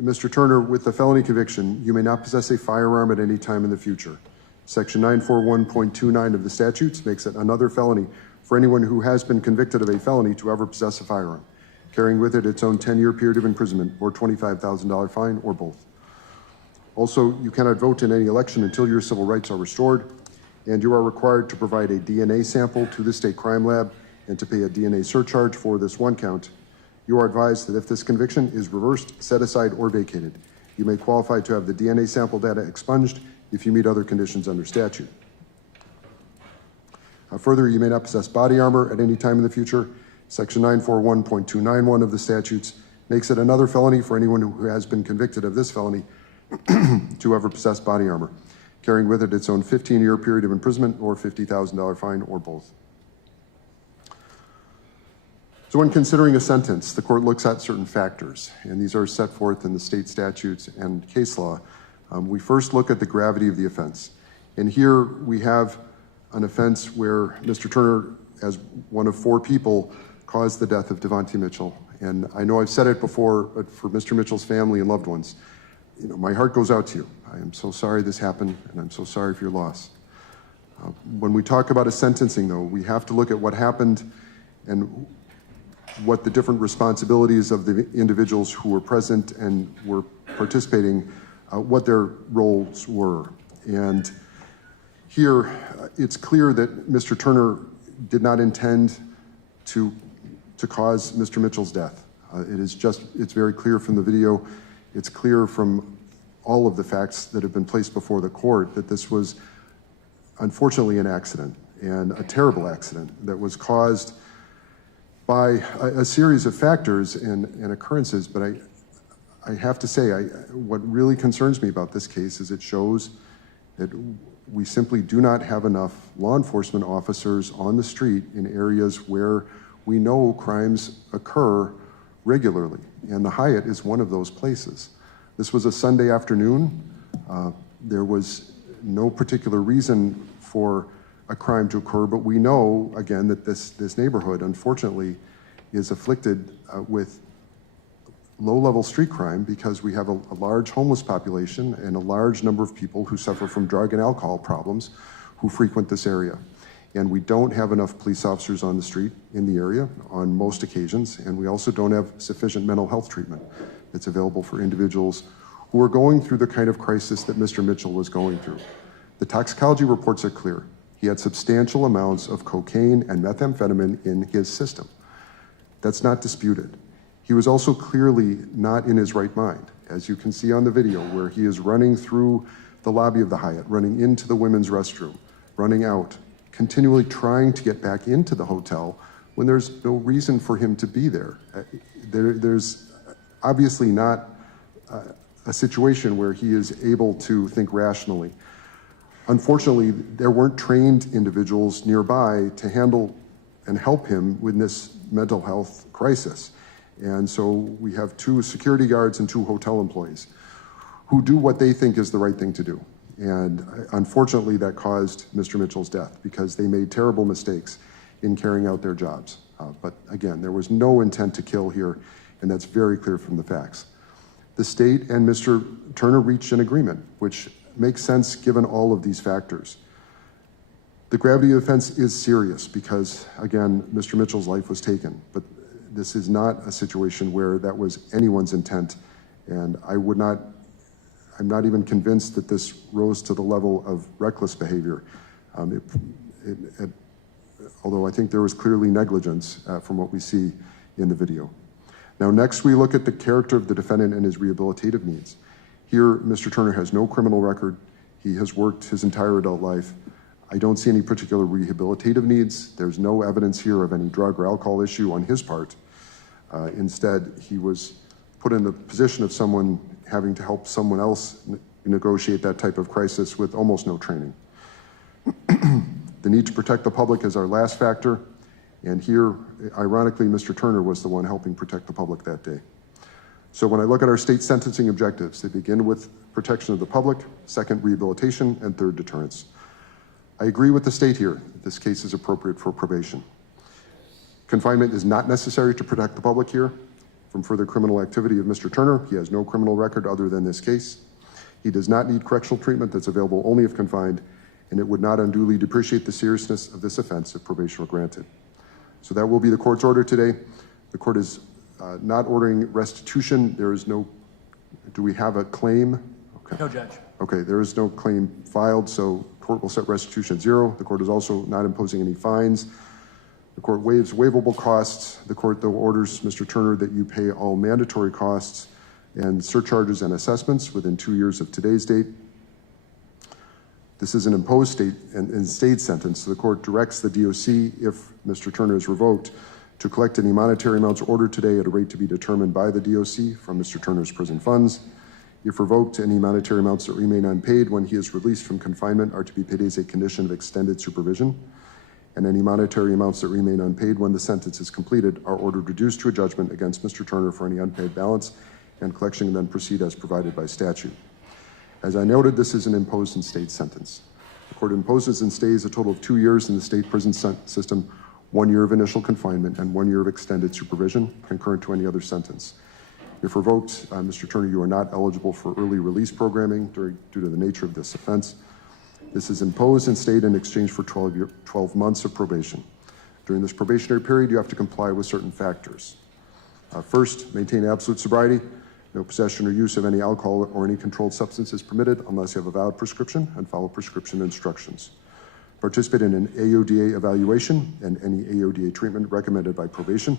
Mr. Turner, with the felony conviction, you may not possess a firearm at any time in the future. Section 941.29 of the statutes makes it another felony for anyone who has been convicted of a felony to ever possess a firearm, carrying with it its own 10-year period of imprisonment or $25,000 fine or both. Also, you cannot vote in any election until your civil rights are restored, and you are required to provide a DNA sample to the state crime lab and to pay a DNA surcharge for this one count. You are advised that if this conviction is reversed, set aside, or vacated, you may qualify to have the DNA sample data expunged if you meet other conditions under statute. Further, you may not possess body armor at any time in the future. Section 941.291 of the statutes makes it another felony for anyone who has been convicted of this felony to ever possess body armor, carrying with it its own 15-year period of imprisonment or $50,000 fine or both. So when considering a sentence, the court looks at certain factors, and these are set forth in the state statutes and case law. We first look at the gravity of the offense. And here we have an offense where Mr. Turner, as one of 4 people, caused the death of Devontae Mitchell And I know I've said it before, but for Mr. Mitchell's family and loved ones, my heart goes out to you. I am so sorry this happened, and I'm so sorry for your loss. When we talk about a sentencing, though, we have to look at what happened and what the different responsibilities of the individuals who were present and were participating, what their roles were. And here, it's clear that Mr. Turner did not intend to cause Mr. Mitchell's death. It's very clear from the video. It's clear from all of the facts that have been placed before the court that this was unfortunately an accident, and a terrible accident that was caused by a series of factors and occurrences. But I have to say, what really concerns me about this case is it shows that we simply do not have enough law enforcement officers on the street in areas where we know crimes occur regularly, and the Hyatt is one of those places. This was a Sunday afternoon. There was no particular reason for a crime to occur, but we know, again, that this neighborhood, unfortunately, is afflicted with low-level street crime because we have a large homeless population and a large number of people who suffer from drug and alcohol problems who frequent this area. And we don't have enough police officers on the street in the area on most occasions, and we also don't have sufficient mental health treatment that's available for individuals who are going through the kind of crisis that Mr. Mitchell was going through. The toxicology reports are clear. He had substantial amounts of cocaine and methamphetamine in his system. That's not disputed. He was also clearly not in his right mind, as you can see on the video, where he is running through the lobby of the Hyatt, running into the women's restroom, running out, continually trying to get back into the hotel when there's no reason for him to be there. There's obviously not a situation where he is able to think rationally. Unfortunately, there weren't trained individuals nearby to handle and help him with this mental health crisis. And so we have 2 security guards and 2 hotel employees who do what they think is the right thing to do. And unfortunately, that caused Mr. Mitchell's death because they made terrible mistakes in carrying out their jobs. But again, there was no intent to kill here, and that's very clear from the facts. The state and Mr. Turner reached an agreement, which makes sense given all of these factors. The gravity of the offense is serious because, again, Mr. Mitchell's life was taken, but this is not a situation where that was anyone's intent, and I'm not even convinced that this rose to the level of reckless behavior, although I think there was clearly negligence from what we see in the video. Now, next we look at the character of the defendant and his rehabilitative needs. Here, Mr. Turner has no criminal record. He has worked his entire adult life. I don't see any particular rehabilitative needs. There's no evidence here of any drug or alcohol issue on his part. Instead, he was put in the position of someone having to help someone else negotiate that type of crisis with almost no training. The need to protect the public is our last factor, and here, ironically, Mr. Turner was the one helping protect the public that day. So when I look at our state sentencing objectives, they begin with protection of the public, second, rehabilitation, and third, deterrence. I agree with the state here that this case is appropriate for probation. Confinement is not necessary to protect the public here from further criminal activity of Mr. Turner. He has no criminal record other than this case. He does not need correctional treatment that's available only if confined, and it would not unduly depreciate the seriousness of this offense if probation were granted. So that will be the court's order today. The court is not ordering restitution. There is no, do we have a claim? Okay. No, Judge. Okay, there is no claim filed, so court will set restitution at 0. The court is also not imposing any fines. The court waives waivable costs. The court, though, orders Mr. Turner that you pay all mandatory costs and surcharges and assessments within 2 years of today's date. This is an imposed state and state sentence, so the court directs the DOC, if Mr. Turner is revoked, to collect any monetary amounts ordered today at a rate to be determined by the DOC from Mr. Turner's prison funds. If revoked, any monetary amounts that remain unpaid when he is released from confinement are to be paid as a condition of extended supervision, and any monetary amounts that remain unpaid when the sentence is completed are ordered reduced to a judgment against Mr. Turner for any unpaid balance, and collection can then proceed as provided by statute. As I noted, this is an imposed and state sentence. The court imposes and stays a total of 2 years in the state prison system 1 year of initial confinement, and 1 year of extended supervision, concurrent to any other sentence. If revoked, Mr. Turner, you are not eligible for early release programming due to the nature of this offense. This is imposed in state in exchange for 12 months of probation. During this probationary period, you have to comply with certain factors. First, maintain absolute sobriety. No possession or use of any alcohol or any controlled substance is permitted unless you have a valid prescription, and follow prescription instructions. Participate in an AODA evaluation and any AODA treatment recommended by probation.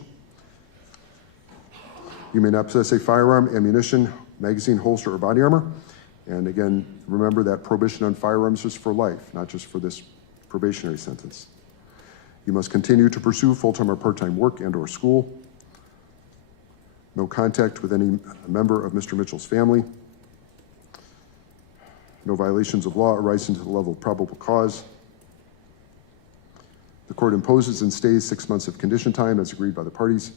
You may not possess a firearm, ammunition, magazine, holster, or body armor. And again, remember that prohibition on firearms is for life, not just for this probationary sentence. You must continue to pursue full-time or part-time work and/or school. No contact with any member of Mr. Mitchell's family. No violations of law arising to the level of probable cause. The court imposes and stays 6 months of condition time as agreed by the parties.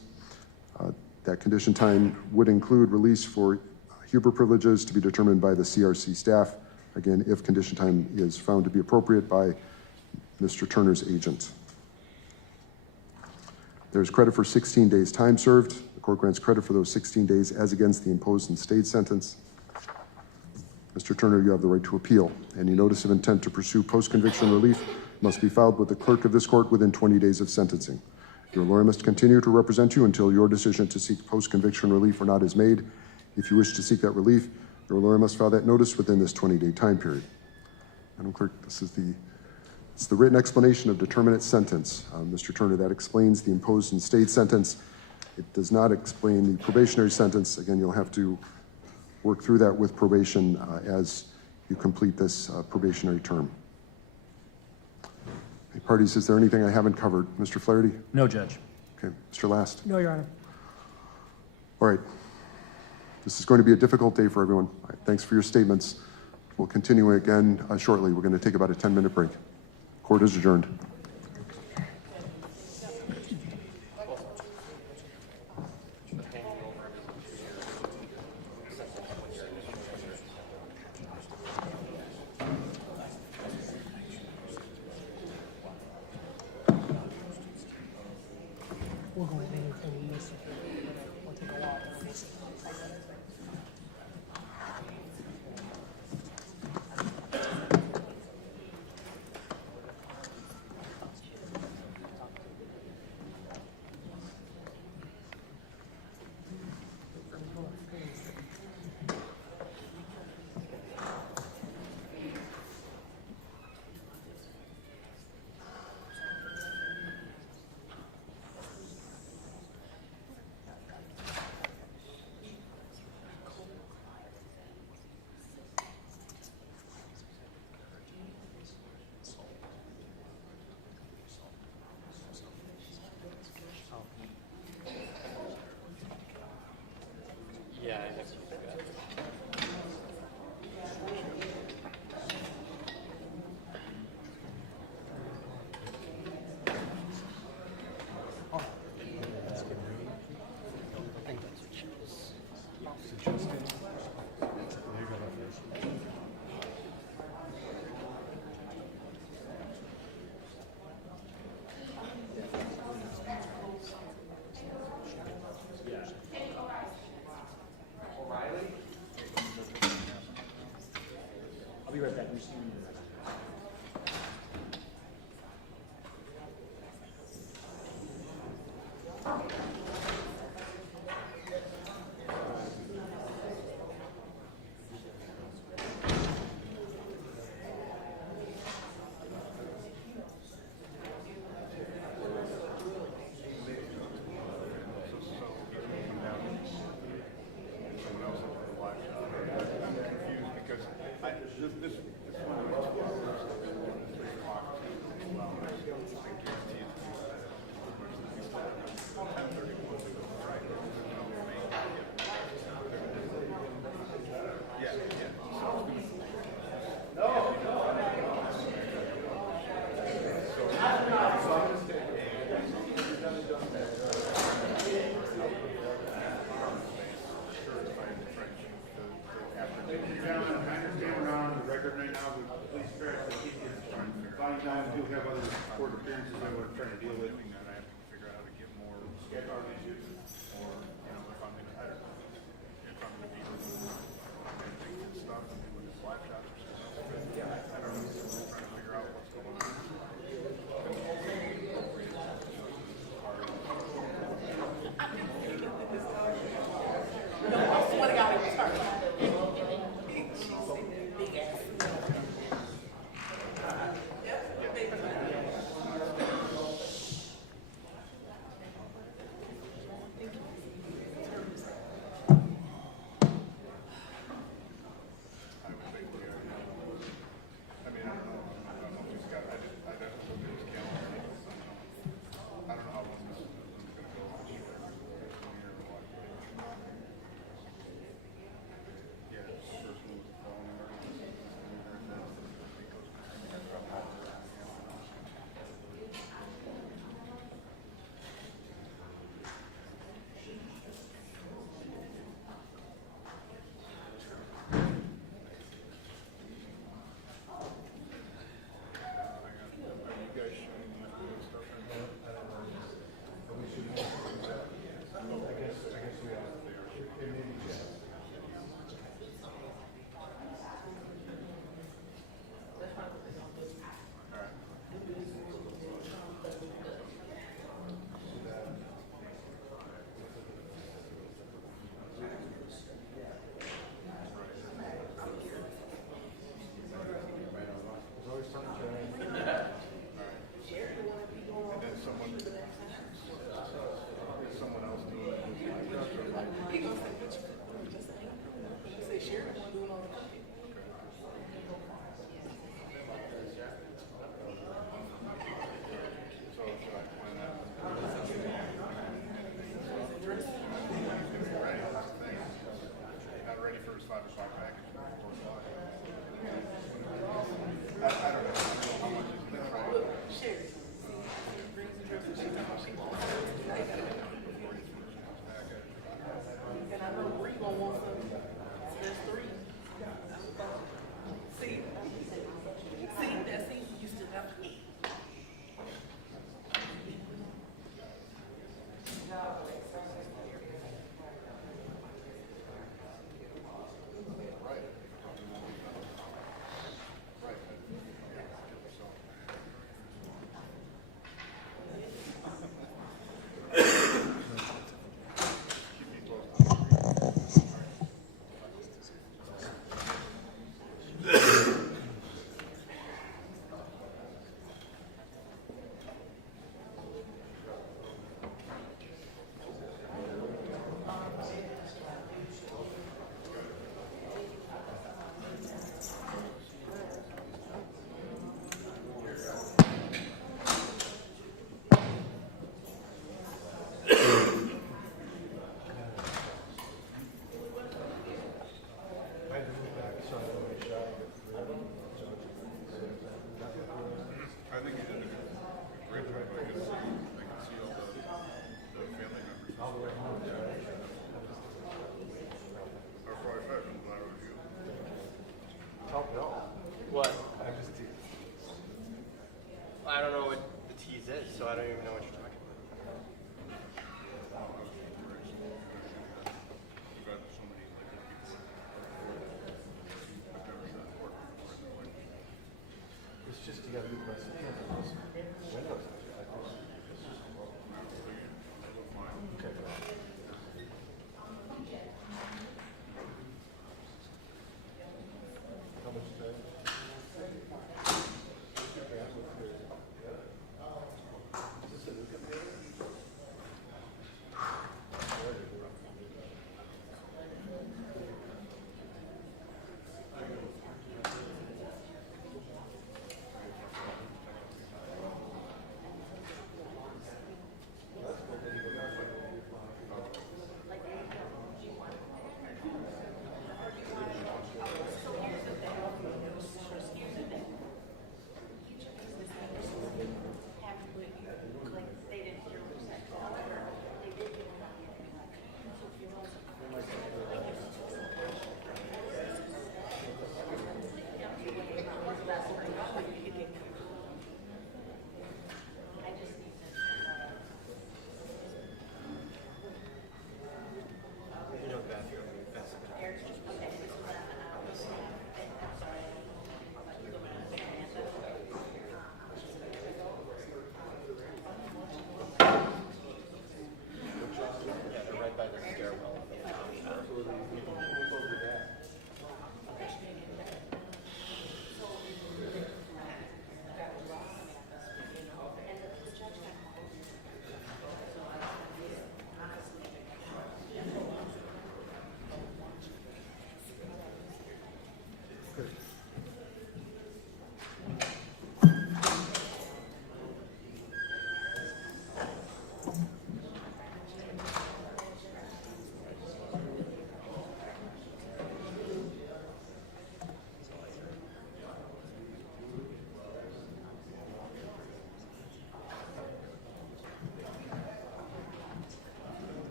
That condition time would include release for Huber privileges to be determined by the CRC staff, again, if condition time is found to be appropriate by Mr. Turner's agent. There's credit for 16 days time served. The court grants credit for those 16 days as against the imposed and stayed sentence. Mr. Turner, you have the right to appeal. Any notice of intent to pursue post-conviction relief must be filed with the clerk of this court within 20 days of sentencing. Your lawyer must continue to represent you until your decision to seek post-conviction relief or not is made. If you wish to seek that relief, your lawyer must file that notice within this 20-day time period. Madam Clerk, this is the written explanation of determinate sentence. Mr. Turner, that explains the imposed and stayed sentence. It does not explain the probationary sentence. Again, you'll have to work through that with probation as you complete this probationary term. Hey, parties, is there anything I haven't covered? Mr. Flaherty? No, Judge. Okay, Mr. Last? No, Your Honor. All right. This is going to be a difficult day for everyone. All right, thanks for your statements. We'll continue again shortly. We're going to take about a 10-minute break. Court is adjourned. We'll go with anything in this. We'll take a walk. I'll be right back. Fine time, we do have other court appearances that we're trying to deal with.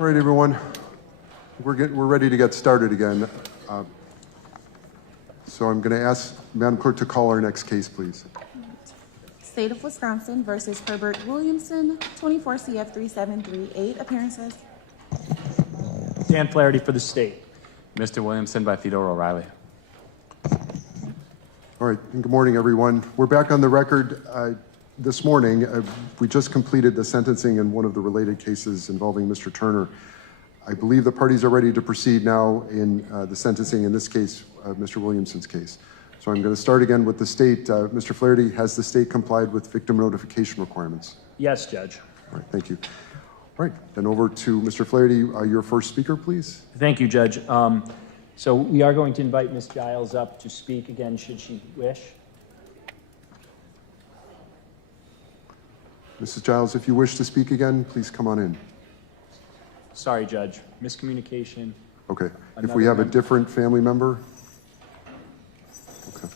All right, everyone. We're ready to get started again. So I'm going to ask Madam Clerk to call our next case, please. State of Wisconsin versus Herbert Williamson, 24 CF 3738. Appearances. Dan Flaherty for the state. Mr. Williamson by Theodore O'Reilly. All right, and good morning, everyone. We're back on the record this morning. We just completed the sentencing in one of the related cases involving Mr. Turner. I believe the parties are ready to proceed now in the sentencing, in this case, Mr. Williamson's case. So I'm going to start again with the state. Mr. Flaherty, has the state complied with victim notification requirements? Yes, Judge. All right, thank you. All right, then over to Mr. Flaherty, your first speaker, please. Thank you, Judge. So we are going to invite Ms. Giles up to speak again, should she wish. Mrs. Giles, if you wish to speak again, please come on in. Sorry, Judge. Miscommunication. Okay. If Another we have a member. different family member? Okay.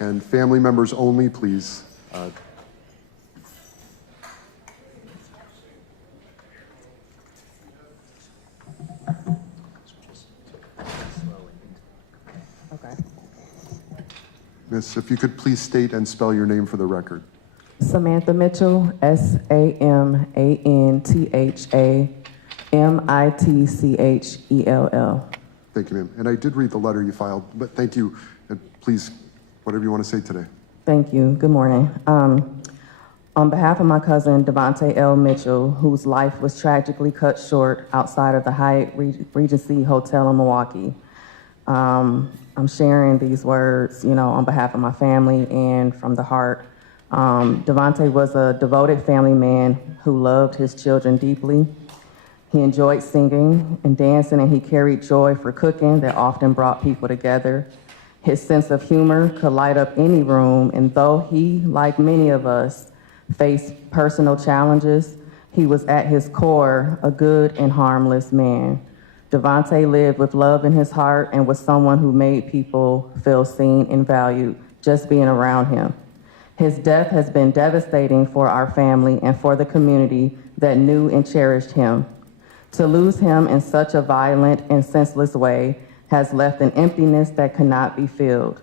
And family members only, please. Okay. Miss, if you could please state and spell your name for the record. Samantha Mitchell, SAMANTHAMITCHELL. Thank you, ma'am. And I did read the letter you filed, but thank you. And please, whatever you want to say today. Thank you. Good morning. On behalf of my cousin, Devontae L. Mitchell, whose life was tragically cut short outside of the Hyatt Regency Hotel in Milwaukee, I'm sharing these words, on behalf of my family and from the heart. Devontae was a devoted family man who loved his children deeply. He enjoyed singing and dancing, and he carried joy for cooking that often brought people together. His sense of humor could light up any room, and though he, like many of us, faced personal challenges, he was at his core a good and harmless man. Devontae lived with love in his heart and was someone who made people feel seen and valued just being around him. His death has been devastating for our family and for the community that knew and cherished him. To lose him in such a violent and senseless way has left an emptiness that cannot be filled.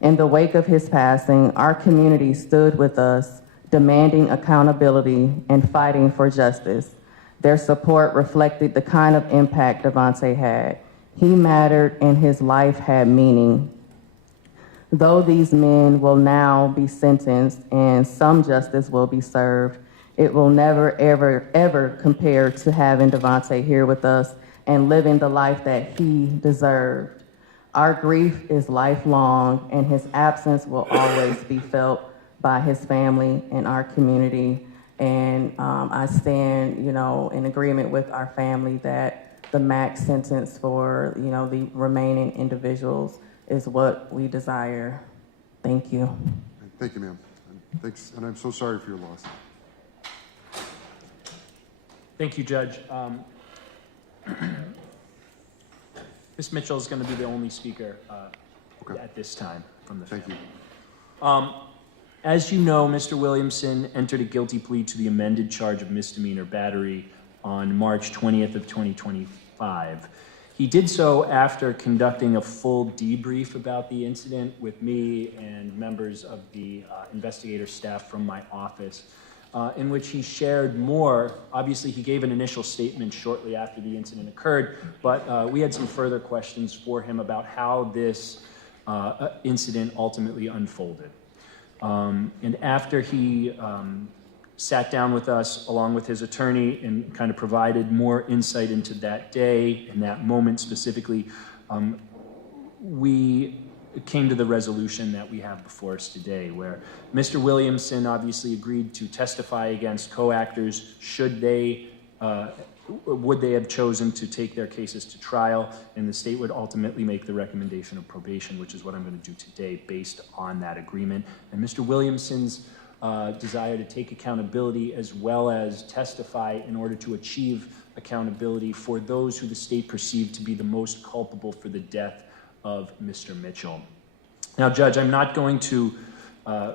In the wake of his passing, our community stood with us, demanding accountability and fighting for justice. Their support reflected the kind of impact Devontae had. He mattered and his life had meaning. Though these men will now be sentenced and some justice will be served, it will never, ever, ever compare to having Devontae here with us and living the life that he deserved. Our grief is lifelong, and his absence will always be felt by his family and our community. And I stand, in agreement with our family that the max sentence for, the remaining individuals is what we desire. Thank you. Thank you, ma'am. Thanks, and I'm so sorry for your loss. Thank you, Judge. Ms. Mitchell is going to be the only speaker at this time from the family. Thank you. As you know, Mr. Williamson entered a guilty plea to the amended charge of misdemeanor battery on March 20th of 2025. He did so after conducting a full debrief about the incident with me and members of the investigator staff from my office, in which he shared more. Obviously, he gave an initial statement shortly after the incident occurred, but we had some further questions for him about how this incident ultimately unfolded. And after he sat down with us along with his attorney and kind of provided more insight into that day and that moment specifically, we came to the resolution that we have before us today, where Mr. Williamson obviously agreed to testify against co-actors should they, would they have chosen to take their cases to trial, and the state would ultimately make the recommendation of probation, which is what I'm going to do today based on that agreement. And Mr. Williamson's desire to take accountability as well as testify in order to achieve accountability for those who the state perceived to be the most culpable for the death of Mr. Mitchell. Now, Judge, I'm not going to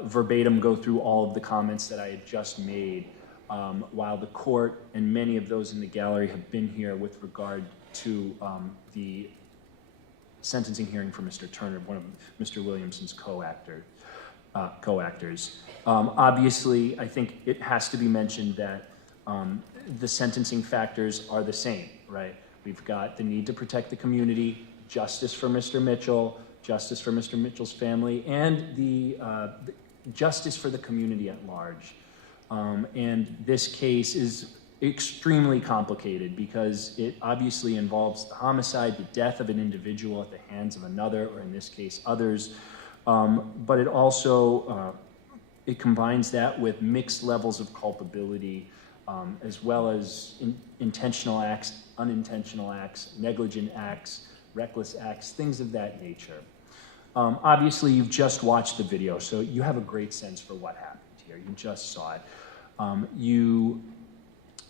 verbatim go through all of the comments that I had just made, while the court and many of those in the gallery have been here with regard to the sentencing hearing for Mr. Turner, one of Mr. Williamson's co-actors. Obviously, I think it has to be mentioned that the sentencing factors are the same, right? We've got the need to protect the community, justice for Mr. Mitchell, justice for Mr. Mitchell's family, and the justice for the community at large. And this case is extremely complicated because it obviously involves the homicide, the death of an individual at the hands of another, or in this case, others. But it also, it combines that with mixed levels of culpability, as well as intentional acts, unintentional acts, negligent acts, reckless acts, things of that nature. Obviously, you've just watched the video, so you have a great sense for what happened here. You just saw it.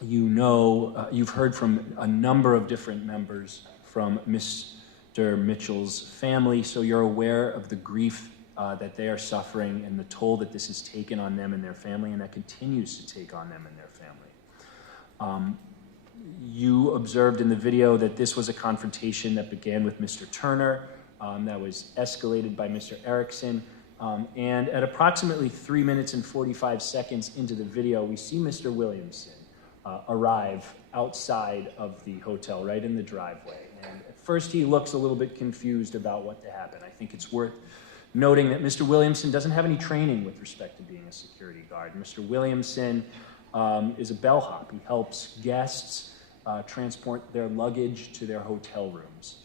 You've heard from a number of different members from Mr. Mitchell's family, so you're aware of the grief that they are suffering and the toll that this has taken on them and their family, and that continues to take on them and their family. You observed in the video that this was a confrontation that began with Mr. Turner, that was escalated by Mr. Erickson, and at approximately 3 minutes and 45 seconds into the video, we see Mr. Williamson arrive outside of the hotel, right in the driveway. And at first he looks a little bit confused about what to happen. I think it's worth noting that Mr. Williamson doesn't have any training with respect to being a security guard. Mr. Williamson is a bellhop. He helps guests transport their luggage to their hotel rooms.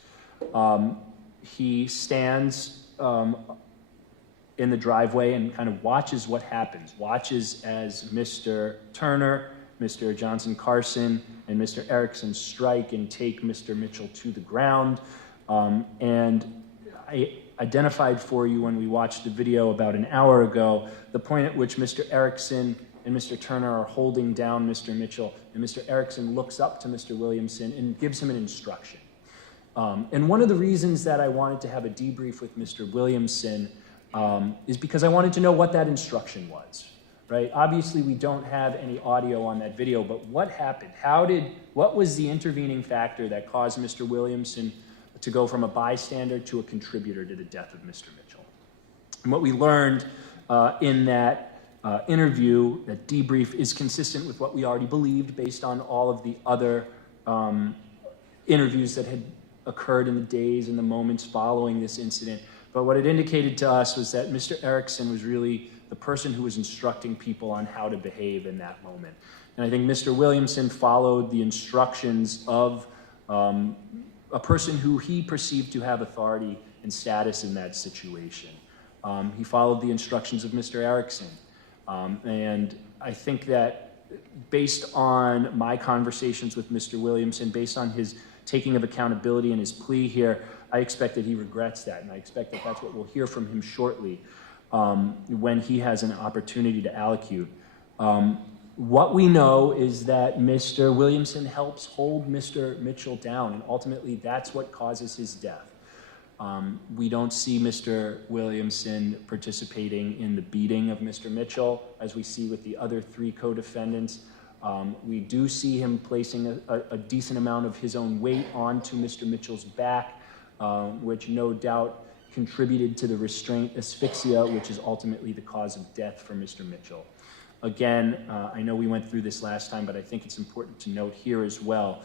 He stands in the driveway and kind of watches what happens, watches as Mr. Turner, Mr. Johnson Carson, and Mr. Erickson strike and take Mr. Mitchell to the ground. And I identified for you when we watched the video about an hour ago, the point at which Mr. Erickson and Mr. Turner are holding down Mr. Mitchell, and Mr. Erickson looks up to Mr. Williamson and gives him an instruction. And one of the reasons that I wanted to have a debrief with Mr. Williamson is because I wanted to know what that instruction was, right? Obviously, we don't have any audio on that video, but what happened? What was the intervening factor that caused Mr. Williamson to go from a bystander to a contributor to the death of Mr. Mitchell? And what we learned in that interview, that debrief, is consistent with what we already believed based on all of the other interviews that had occurred in the days and the moments following this incident. But what it indicated to us was that Mr. Erickson was really the person who was instructing people on how to behave in that moment. And I think Mr. Williamson followed the instructions of a person who he perceived to have authority and status in that situation. He followed the instructions of Mr. Erickson. And I think that based on my conversations with Mr. Williamson, based on his taking of accountability and his plea here, I expect that he regrets that, and I expect that that's what we'll hear from him shortly when he has an opportunity to allocute. What we know is that Mr. Williamson helps hold Mr. Mitchell down, and ultimately that's what causes his death. We don't see Mr. Williamson participating in the beating of Mr. Mitchell, as we see with the other 3 co-defendants. We do see him placing a decent amount of his own weight onto Mr. Mitchell's back, which no doubt contributed to the restraint asphyxia, which is ultimately the cause of death for Mr. Mitchell. Again, I know we went through this last time, but I think it's important to note here as well.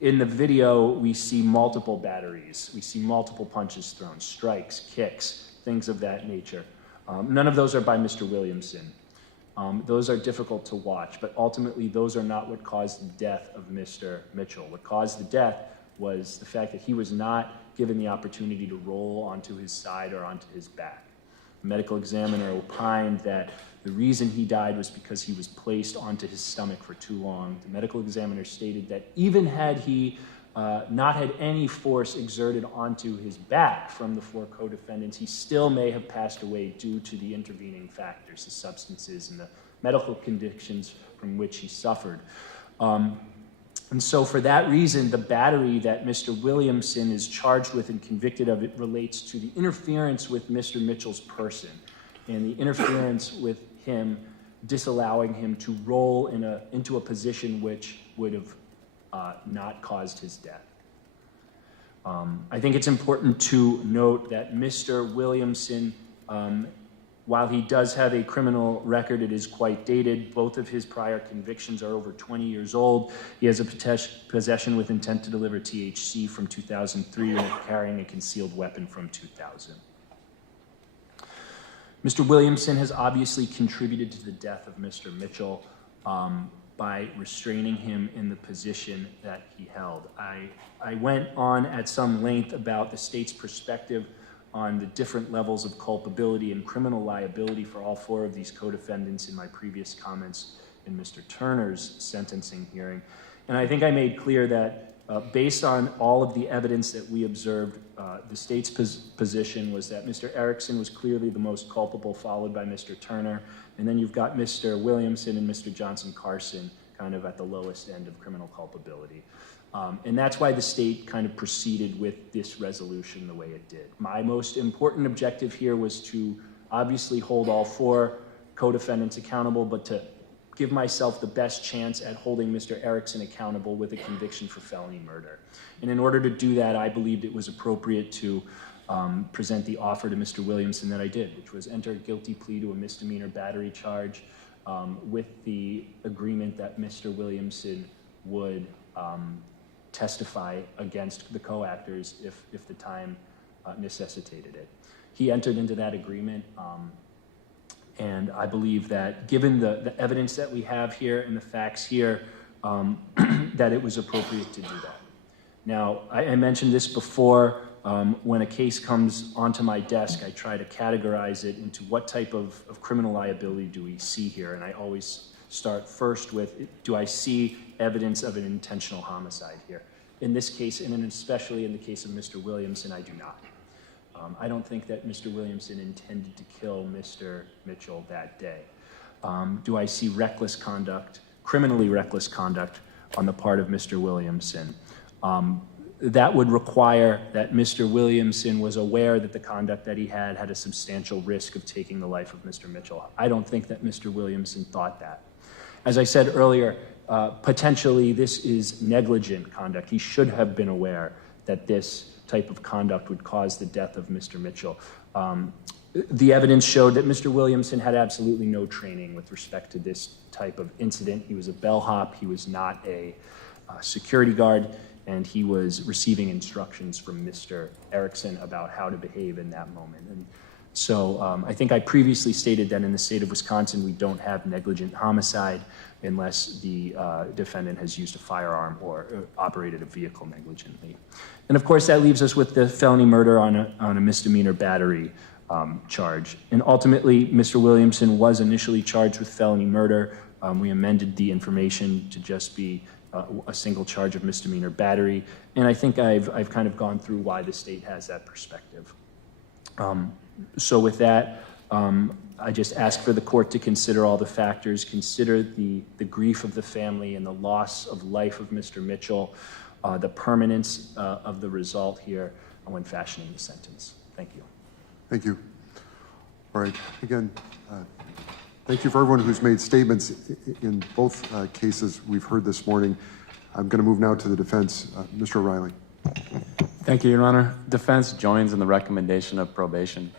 In the video, we see multiple batteries. We see multiple punches thrown, strikes, kicks, things of that nature. None of those are by Mr. Williamson. Those are difficult to watch, but ultimately those are not what caused the death of Mr. Mitchell. What caused the death was the fact that he was not given the opportunity to roll onto his side or onto his back. The medical examiner opined that the reason he died was because he was placed onto his stomach for too long. The medical examiner stated that even had he not had any force exerted onto his back from the 4 co-defendants, he still may have passed away due to the intervening factors, the substances and the medical conditions from which he suffered. And so for that reason, the battery that Mr. Williamson is charged with and convicted of, it relates to the interference with Mr. Mitchell's person and the interference with him disallowing him to roll into a position which would have not caused his death. I think it's important to note that Mr. Williamson, while he does have a criminal record, it is quite dated. Both of his prior convictions are over 20 years old. He has a possession with intent to deliver THC from 2003 and carrying a concealed weapon from 2000. Mr. Williamson has obviously contributed to the death of Mr. Mitchell by restraining him in the position that he held. I went on at some length about the state's perspective on the different levels of culpability and criminal liability for all four of these co-defendants in my previous comments in Mr. Turner's sentencing hearing. And I think I made clear that based on all of the evidence that we observed, the state's position was that Mr. Erickson was clearly the most culpable, followed by Mr. Turner. And then you've got Mr. Williamson and Mr. Johnson Carson kind of at the lowest end of criminal culpability. And that's why the state kind of proceeded with this resolution the way it did. My most important objective here was to obviously hold all four co-defendants accountable, but to give myself the best chance at holding Mr. Erickson accountable with a conviction for felony murder. And in order to do that, I believed it was appropriate to present the offer to Mr. Williamson that I did, which was enter a guilty plea to a misdemeanor battery charge with the agreement that Mr. Williamson would testify against the co-actors if the time necessitated it. He entered into that agreement, and I believe that given the evidence that we have here and the facts here, that it was appropriate to do that. Now, I mentioned this before, when a case comes onto my desk, I try to categorize it into what type of criminal liability do we see here, and I always start first with, do I see evidence of an intentional homicide here? In this case, and especially in the case of Mr. Williamson, I do not. I don't think that Mr. Williamson intended to kill Mr. Mitchell that day. Do I see reckless conduct, criminally reckless conduct on the part of Mr. Williamson? That would require that Mr. Williamson was aware that the conduct that he had a substantial risk of taking the life of Mr. Mitchell. I don't think that Mr. Williamson thought that. As I said earlier, potentially this is negligent conduct. He should have been aware that this type of conduct would cause the death of Mr. Mitchell. The evidence showed that Mr. Williamson had absolutely no training with respect to this type of incident. He was a bellhop, he was not a security guard, and he was receiving instructions from Mr. Erickson about how to behave in that moment. And so I think I previously stated that in the state of Wisconsin, we don't have negligent homicide unless the defendant has used a firearm or operated a vehicle negligently. And of course, that leaves us with the felony murder on a misdemeanor battery charge. And ultimately, Mr. Williamson was initially charged with felony murder. We amended the information to just be a single charge of misdemeanor battery. And I think I've kind of gone through why the state has that perspective. So with that, I just ask for the court to consider all the factors, consider the grief of the family and the loss of life of Mr. Mitchell, the permanence of the result here when fashioning the sentence. Thank you. Thank you. All right. Again, thank you for everyone who's made statements in both cases we've heard this morning. I'm going to move now to the defense. Mr. O'Reilly. Thank you, Your Honor. Defense joins in the recommendation of probation.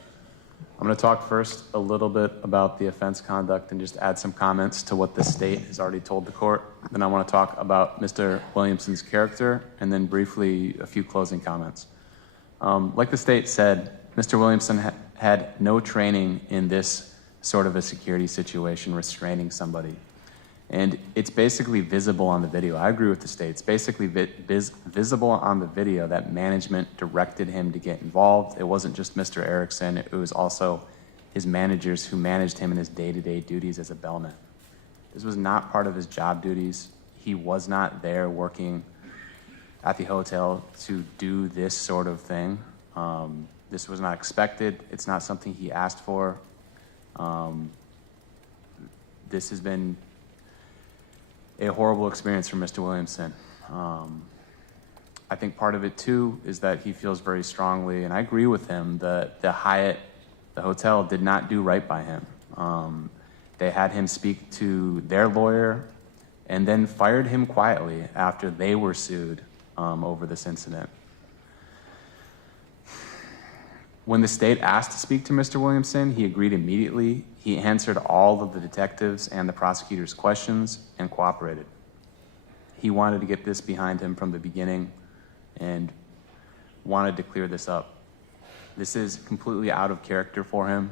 I'm going to talk first a little bit about the offense conduct and just add some comments to what the state has already told the court. Then I want to talk about Mr. Williamson's character and then briefly a few closing comments. Like the state said, Mr. Williamson had no training in this sort of a security situation, restraining somebody. And it's basically visible on the video. I agree with the state. It's basically visible on the video that management directed him to get involved. It wasn't just Mr. Erickson. It was also his managers who managed him in his day-to-day duties as a bellman. This was not part of his job duties. He was not there working at the hotel to do this sort of thing. This was not expected. It's not something he asked for. This has been a horrible experience for Mr. Williamson. I think part of it too is that he feels very strongly, and I agree with him, that the Hyatt, the hotel, did not do right by him. They had him speak to their lawyer and then fired him quietly after they were sued over this incident. When the state asked to speak to Mr. Williamson, he agreed immediately. He answered all of the detectives and the prosecutor's questions and cooperated. He wanted to get this behind him from the beginning and wanted to clear this up. This is completely out of character for him.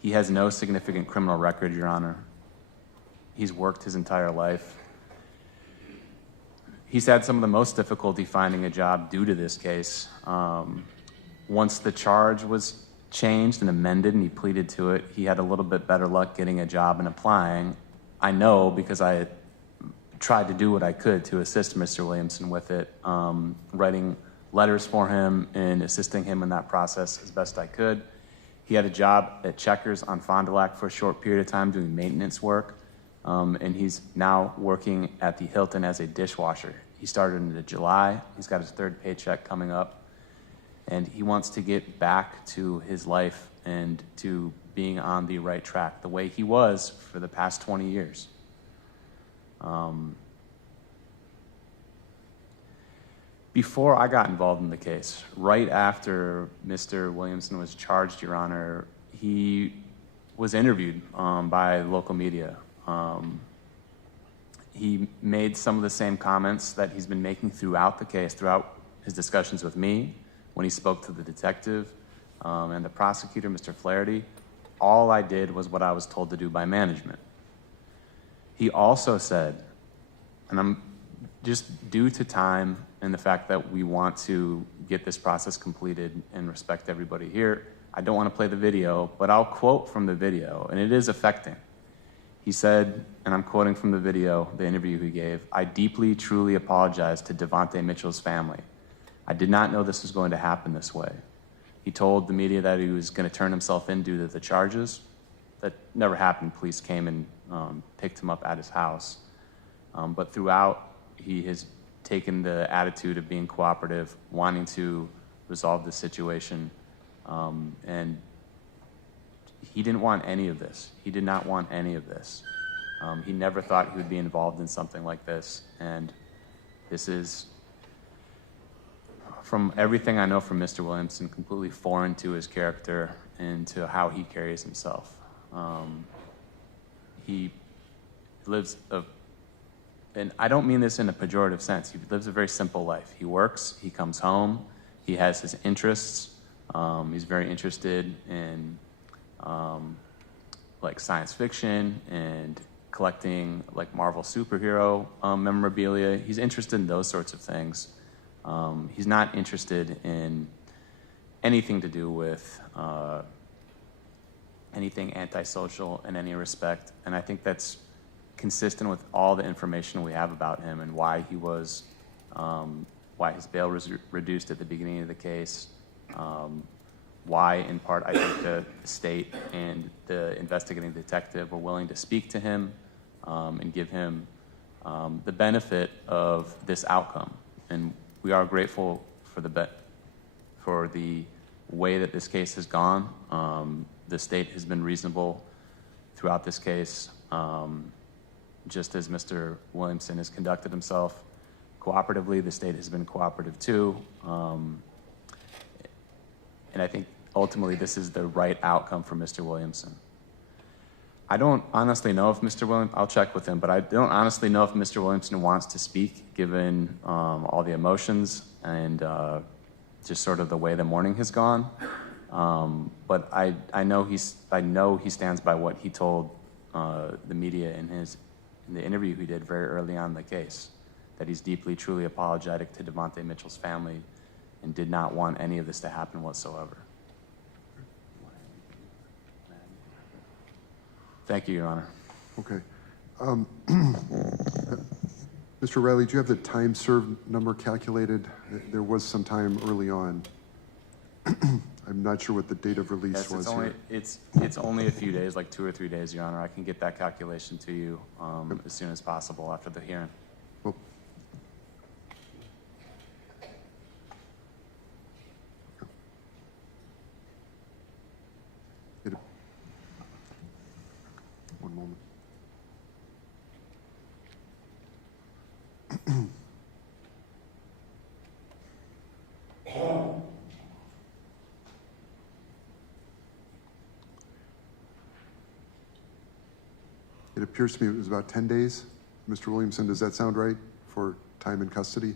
He has no significant criminal record, Your Honor. He's worked his entire life. He's had some of the most difficulty finding a job due to this case. Once the charge was changed and amended and he pleaded to it, he had a little bit better luck getting a job and applying. I know because I tried to do what I could to assist Mr. Williamson with it, writing letters for him and assisting him in that process as best I could. He had a job at Checkers on Fond du Lac for a short period of time doing maintenance work, and he's now working at the Hilton as a dishwasher. He started in July. He's got his third paycheck coming up, and he wants to get back to his life and to being on the right track, the way he was for the past 20 years. Before I got involved in the case, right after Mr. Williamson was charged, Your Honor, he was interviewed by local media. He made some of the same comments that he's been making throughout the case, throughout his discussions with me, when he spoke to the detective and the prosecutor, Mr. Flaherty. All I did was what I was told to do by management. He also said, and I'm just due to time and the fact that we want to get this process completed and respect everybody here, I don't want to play the video, but I'll quote from the video, and it is affecting. He said, and I'm quoting from the video, the interview he gave, "I deeply, truly apologize to Devontae Mitchell's family. I did not know this was going to happen this way." He told the media that he was going to turn himself in due to the charges. That never happened. Police came and picked him up at his house. But throughout, he has taken the attitude of being cooperative, wanting to resolve the situation, and he didn't want any of this. He did not want any of this. He never thought he would be involved in something like this, and this is, from everything I know from Mr. Williamson, completely foreign to his character and to how he carries himself. He lives and I don't mean this in a pejorative sense. He lives a very simple life. He works, he comes home, he has his interests. He's very interested in like science fiction and collecting like Marvel superhero memorabilia. He's interested in those sorts of things. He's not interested in anything to do with anything antisocial in any respect. And I think that's consistent with all the information we have about him and why he was, why his bail was reduced at the beginning of the case, why, in part, I think the state and the investigating detective were willing to speak to him and give him the benefit of this outcome. And we are grateful for the way that this case has gone. The state has been reasonable throughout this case. Just as Mr. Williamson has conducted himself cooperatively, the state has been cooperative too. And I think ultimately this is the right outcome for Mr. Williamson. I don't honestly know if Mr. Williamson, I'll check with him, but I don't honestly know if Mr. Williamson wants to speak given all the emotions and just sort of the way the morning has gone. But I know he stands by what he told the media in the interview he did very early on in the case, that he's deeply, truly apologetic to Devontae Mitchell's family and did not want any of this to happen whatsoever. Thank you, Your Honor. Okay. Mr. Riley, do you have the time served number calculated? There was some time early on. I'm not sure what the date of release was here. It's only a few days, like 2 or 3 days, Your Honor. I can get that calculation to you as soon as possible after the hearing. Well, one One moment. It appears to me it was about 10 days. Mr. Williamson, does that sound right for time in custody?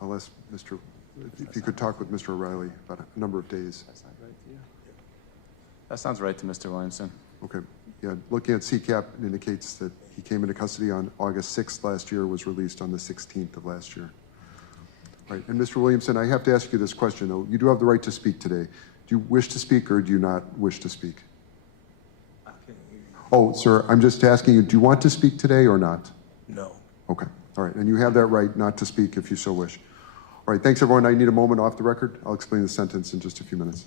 Unless, if you could talk with Mr. O'Reilly about a number of days. That sounds right to you? That sounds right to Mr. Williamson. Okay. Yeah, looking at CCAP, it indicates that he came into custody on August 6th last year, was released on the 16th of last year. Right, and Mr. Williamson, I have to ask you this question, though. You do have the right to speak today. Do you wish to speak or do you not wish to speak? Oh, sir, I'm just asking you, do you want to speak today or not? No. Okay, all right, and you have that right not to speak if you so wish. All right, thanks everyone. I need a moment off the record. I'll explain the sentence in just a few minutes.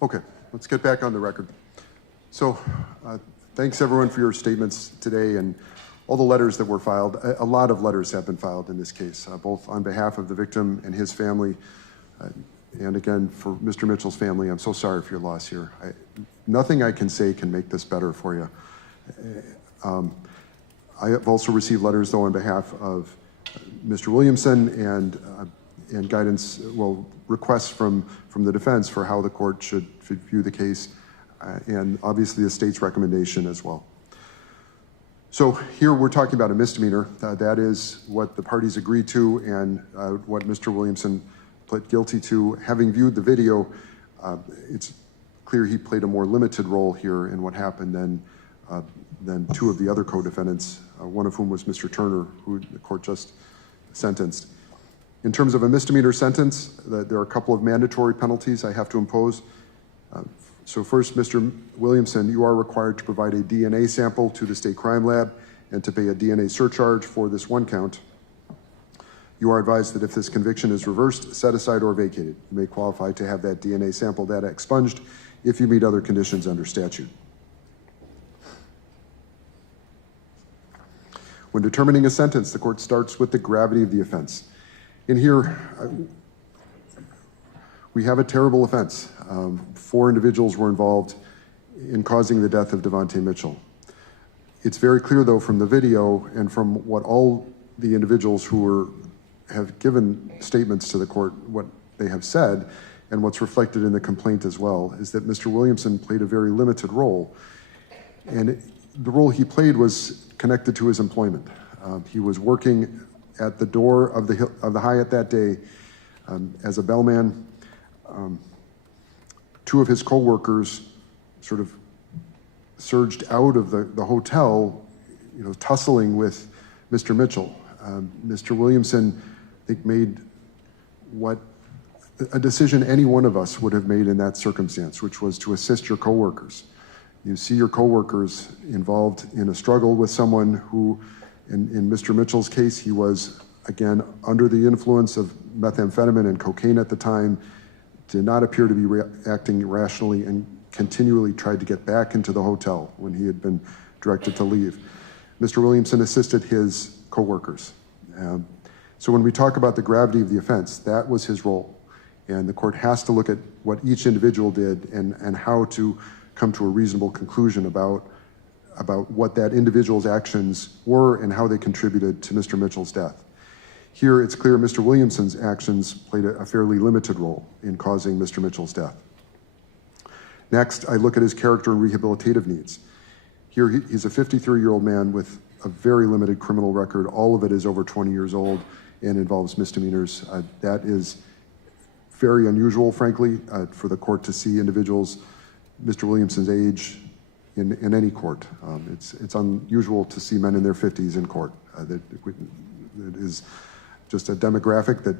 Okay, let's get back on the record. So, thanks everyone for your statements today and all the letters that were filed. A lot of letters have been filed in this case, both on behalf of the victim and his family, and again, for Mr. Mitchell's family, I'm so sorry for your loss here. Nothing I can say can make this better for you. I have also received letters, though, on behalf of Mr. Williamson and guidance, well, requests from the defense for how the court should view the case, and obviously the state's recommendation as well. So here we're talking about a misdemeanor. That is what the parties agreed to and what Mr. Williamson pled guilty to. Having viewed the video, it's clear he played a more limited role here in what happened than two of the other co-defendants, one of whom was Mr. Turner, who the court just sentenced. In terms of a misdemeanor sentence, there are a couple of mandatory penalties I have to impose. So first, Mr. Williamson, you are required to provide a DNA sample to the state crime lab and to pay a DNA surcharge for this one count. You are advised that if this conviction is reversed, set aside, or vacated, you may qualify to have that DNA sample data expunged if you meet other conditions under statute. When determining a sentence, the court starts with the gravity of the offense. In here, we have a terrible offense. 4 individuals were involved in causing the death of Devontae Mitchell. It's very clear, though, from the video and from what all the individuals who have given statements to the court, what they have said, and what's reflected in the complaint as well, is that Mr. Williamson played a very limited role. And the role he played was connected to his employment. He was working at the door of the Hyatt that day as a bellman. 2 of his co-workers sort of surged out of the hotel, tussling with Mr. Mitchell. Mr. Williamson, I think, made a decision any one of us would have made in that circumstance, which was to assist your co-workers. You see your co-workers involved in a struggle with someone who, in Mr. Mitchell's case, he was, again, under the influence of methamphetamine and cocaine at the time, did not appear to be acting rationally, and continually tried to get back into the hotel when he had been directed to leave. Mr. Williamson assisted his co-workers. So when we talk about the gravity of the offense, that was his role. And the court has to look at what each individual did and how to come to a reasonable conclusion about what that individual's actions were and how they contributed to Mr. Mitchell's death. Here, it's clear Mr. Williamson's actions played a fairly limited role in causing Mr. Mitchell's death. Next, I look at his character and rehabilitative needs. Here, he's a 53-year-old man with a very limited criminal record. All of it is over 20 years old and involves misdemeanors. That is very unusual, frankly, for the court to see individuals Mr. Williamson's age in any court. It's unusual to see men in their 50s in court. That is just a demographic that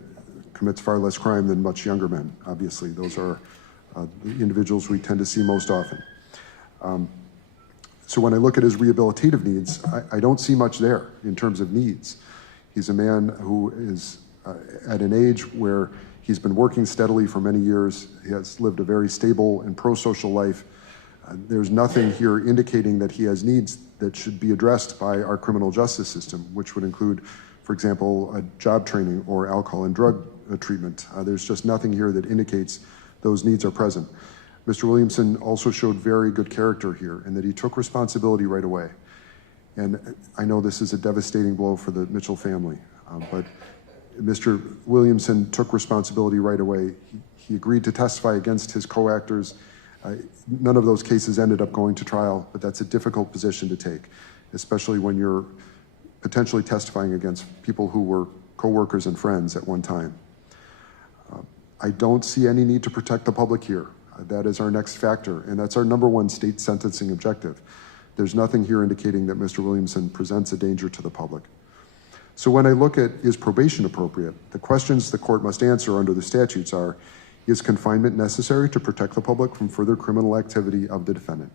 commits far less crime than much younger men, obviously. Those are the individuals we tend to see most often. So when I look at his rehabilitative needs, I don't see much there in terms of needs. He's a man who is at an age where he's been working steadily for many years. He has lived a very stable and pro-social life. There's nothing here indicating that he has needs that should be addressed by our criminal justice system, which would include, for example, job training or alcohol and drug treatment. There's just nothing here that indicates those needs are present. Mr. Williamson also showed very good character here in that he took responsibility right away. And I know this is a devastating blow for the Mitchell family, but Mr. Williamson took responsibility right away. He agreed to testify against his co-actors. None of those cases ended up going to trial, but that's a difficult position to take, especially when you're potentially testifying against people who were co-workers and friends at one time. I don't see any need to protect the public here. That is our next factor, and that's our number one state sentencing objective. There's nothing here indicating that Mr. Williamson presents a danger to the public. So when I look at is probation appropriate, the questions the court must answer under the statutes are, is confinement necessary to protect the public from further criminal activity of the defendant?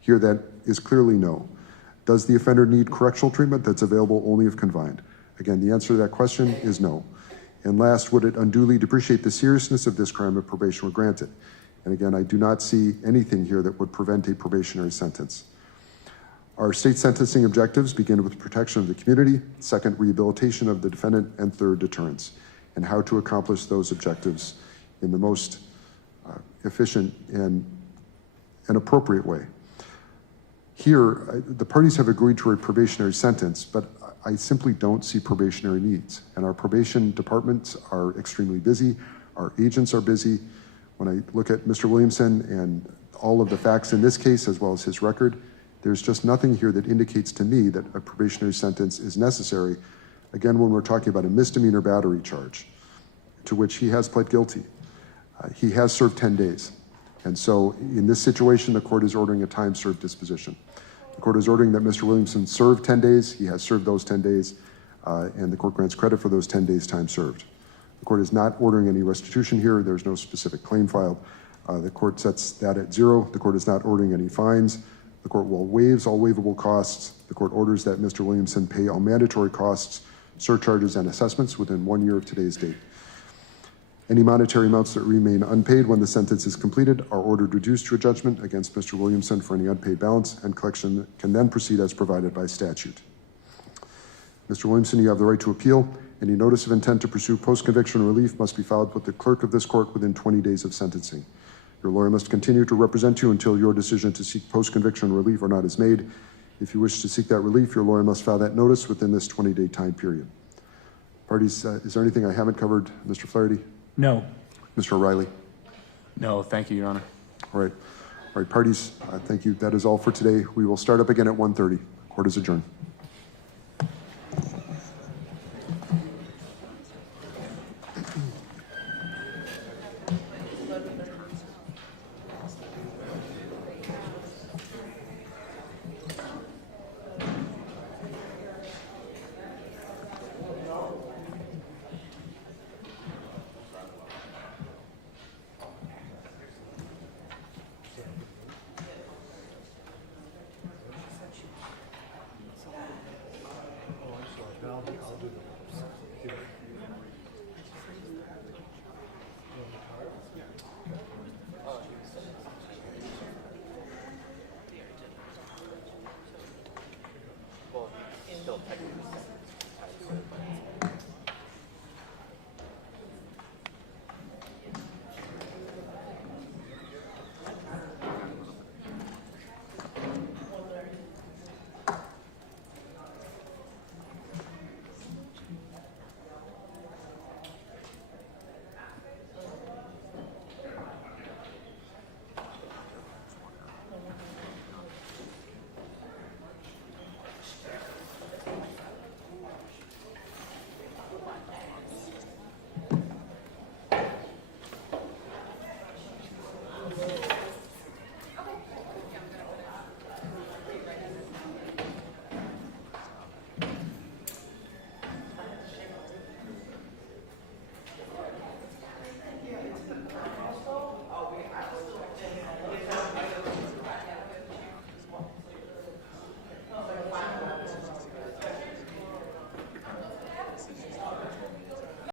Here that is clearly no. Does the offender need correctional treatment that's available only if confined? Again, the answer to that question is no. And last, would it unduly depreciate the seriousness of this crime if probation were granted? And again, I do not see anything here that would prevent a probationary sentence. Our state sentencing objectives begin with protection of the community, second, rehabilitation of the defendant, and third, deterrence, and how to accomplish those objectives in the most efficient and appropriate way. Here, the parties have agreed to a probationary sentence, but I simply don't see probationary needs. And our probation departments are extremely busy. Our agents are busy. When I look at Mr. Williamson and all of the facts in this case, as well as his record, there's just nothing here that indicates to me that a probationary sentence is necessary. Again, when we're talking about a misdemeanor battery charge, to which he has pled guilty. He has served 10 days. And so in this situation, the court is ordering a time served disposition. The court is ordering that Mr. Williamson serve 10 days. He has served those 10 days, and the court grants credit for those 10 days time served. The court is not ordering any restitution here. There's no specific claim filed. The court sets that at 0. The court is not ordering any fines. The court will waive all waivable costs. The court orders that Mr. Williamson pay all mandatory costs, surcharges, and assessments within 1 year of today's date. Any monetary amounts that remain unpaid when the sentence is completed are ordered reduced to a judgment against Mr. Williamson for any unpaid balance, and collection can then proceed as provided by statute. Mr. Williamson, you have the right to appeal. Any notice of intent to pursue post-conviction relief must be filed with the clerk of this court within 20 days of sentencing. Your lawyer must continue to represent you until your decision to seek post-conviction relief or not is made. If you wish to seek that relief, your lawyer must file that notice within this 20-day time period. Parties, is there anything I haven't covered? Mr. Flaherty? No. Mr. O'Reilly? No, thank you, Your Honor. All right, parties, thank you. That is all for today. We will start up again at 1:30. Court is adjourned. Still technically.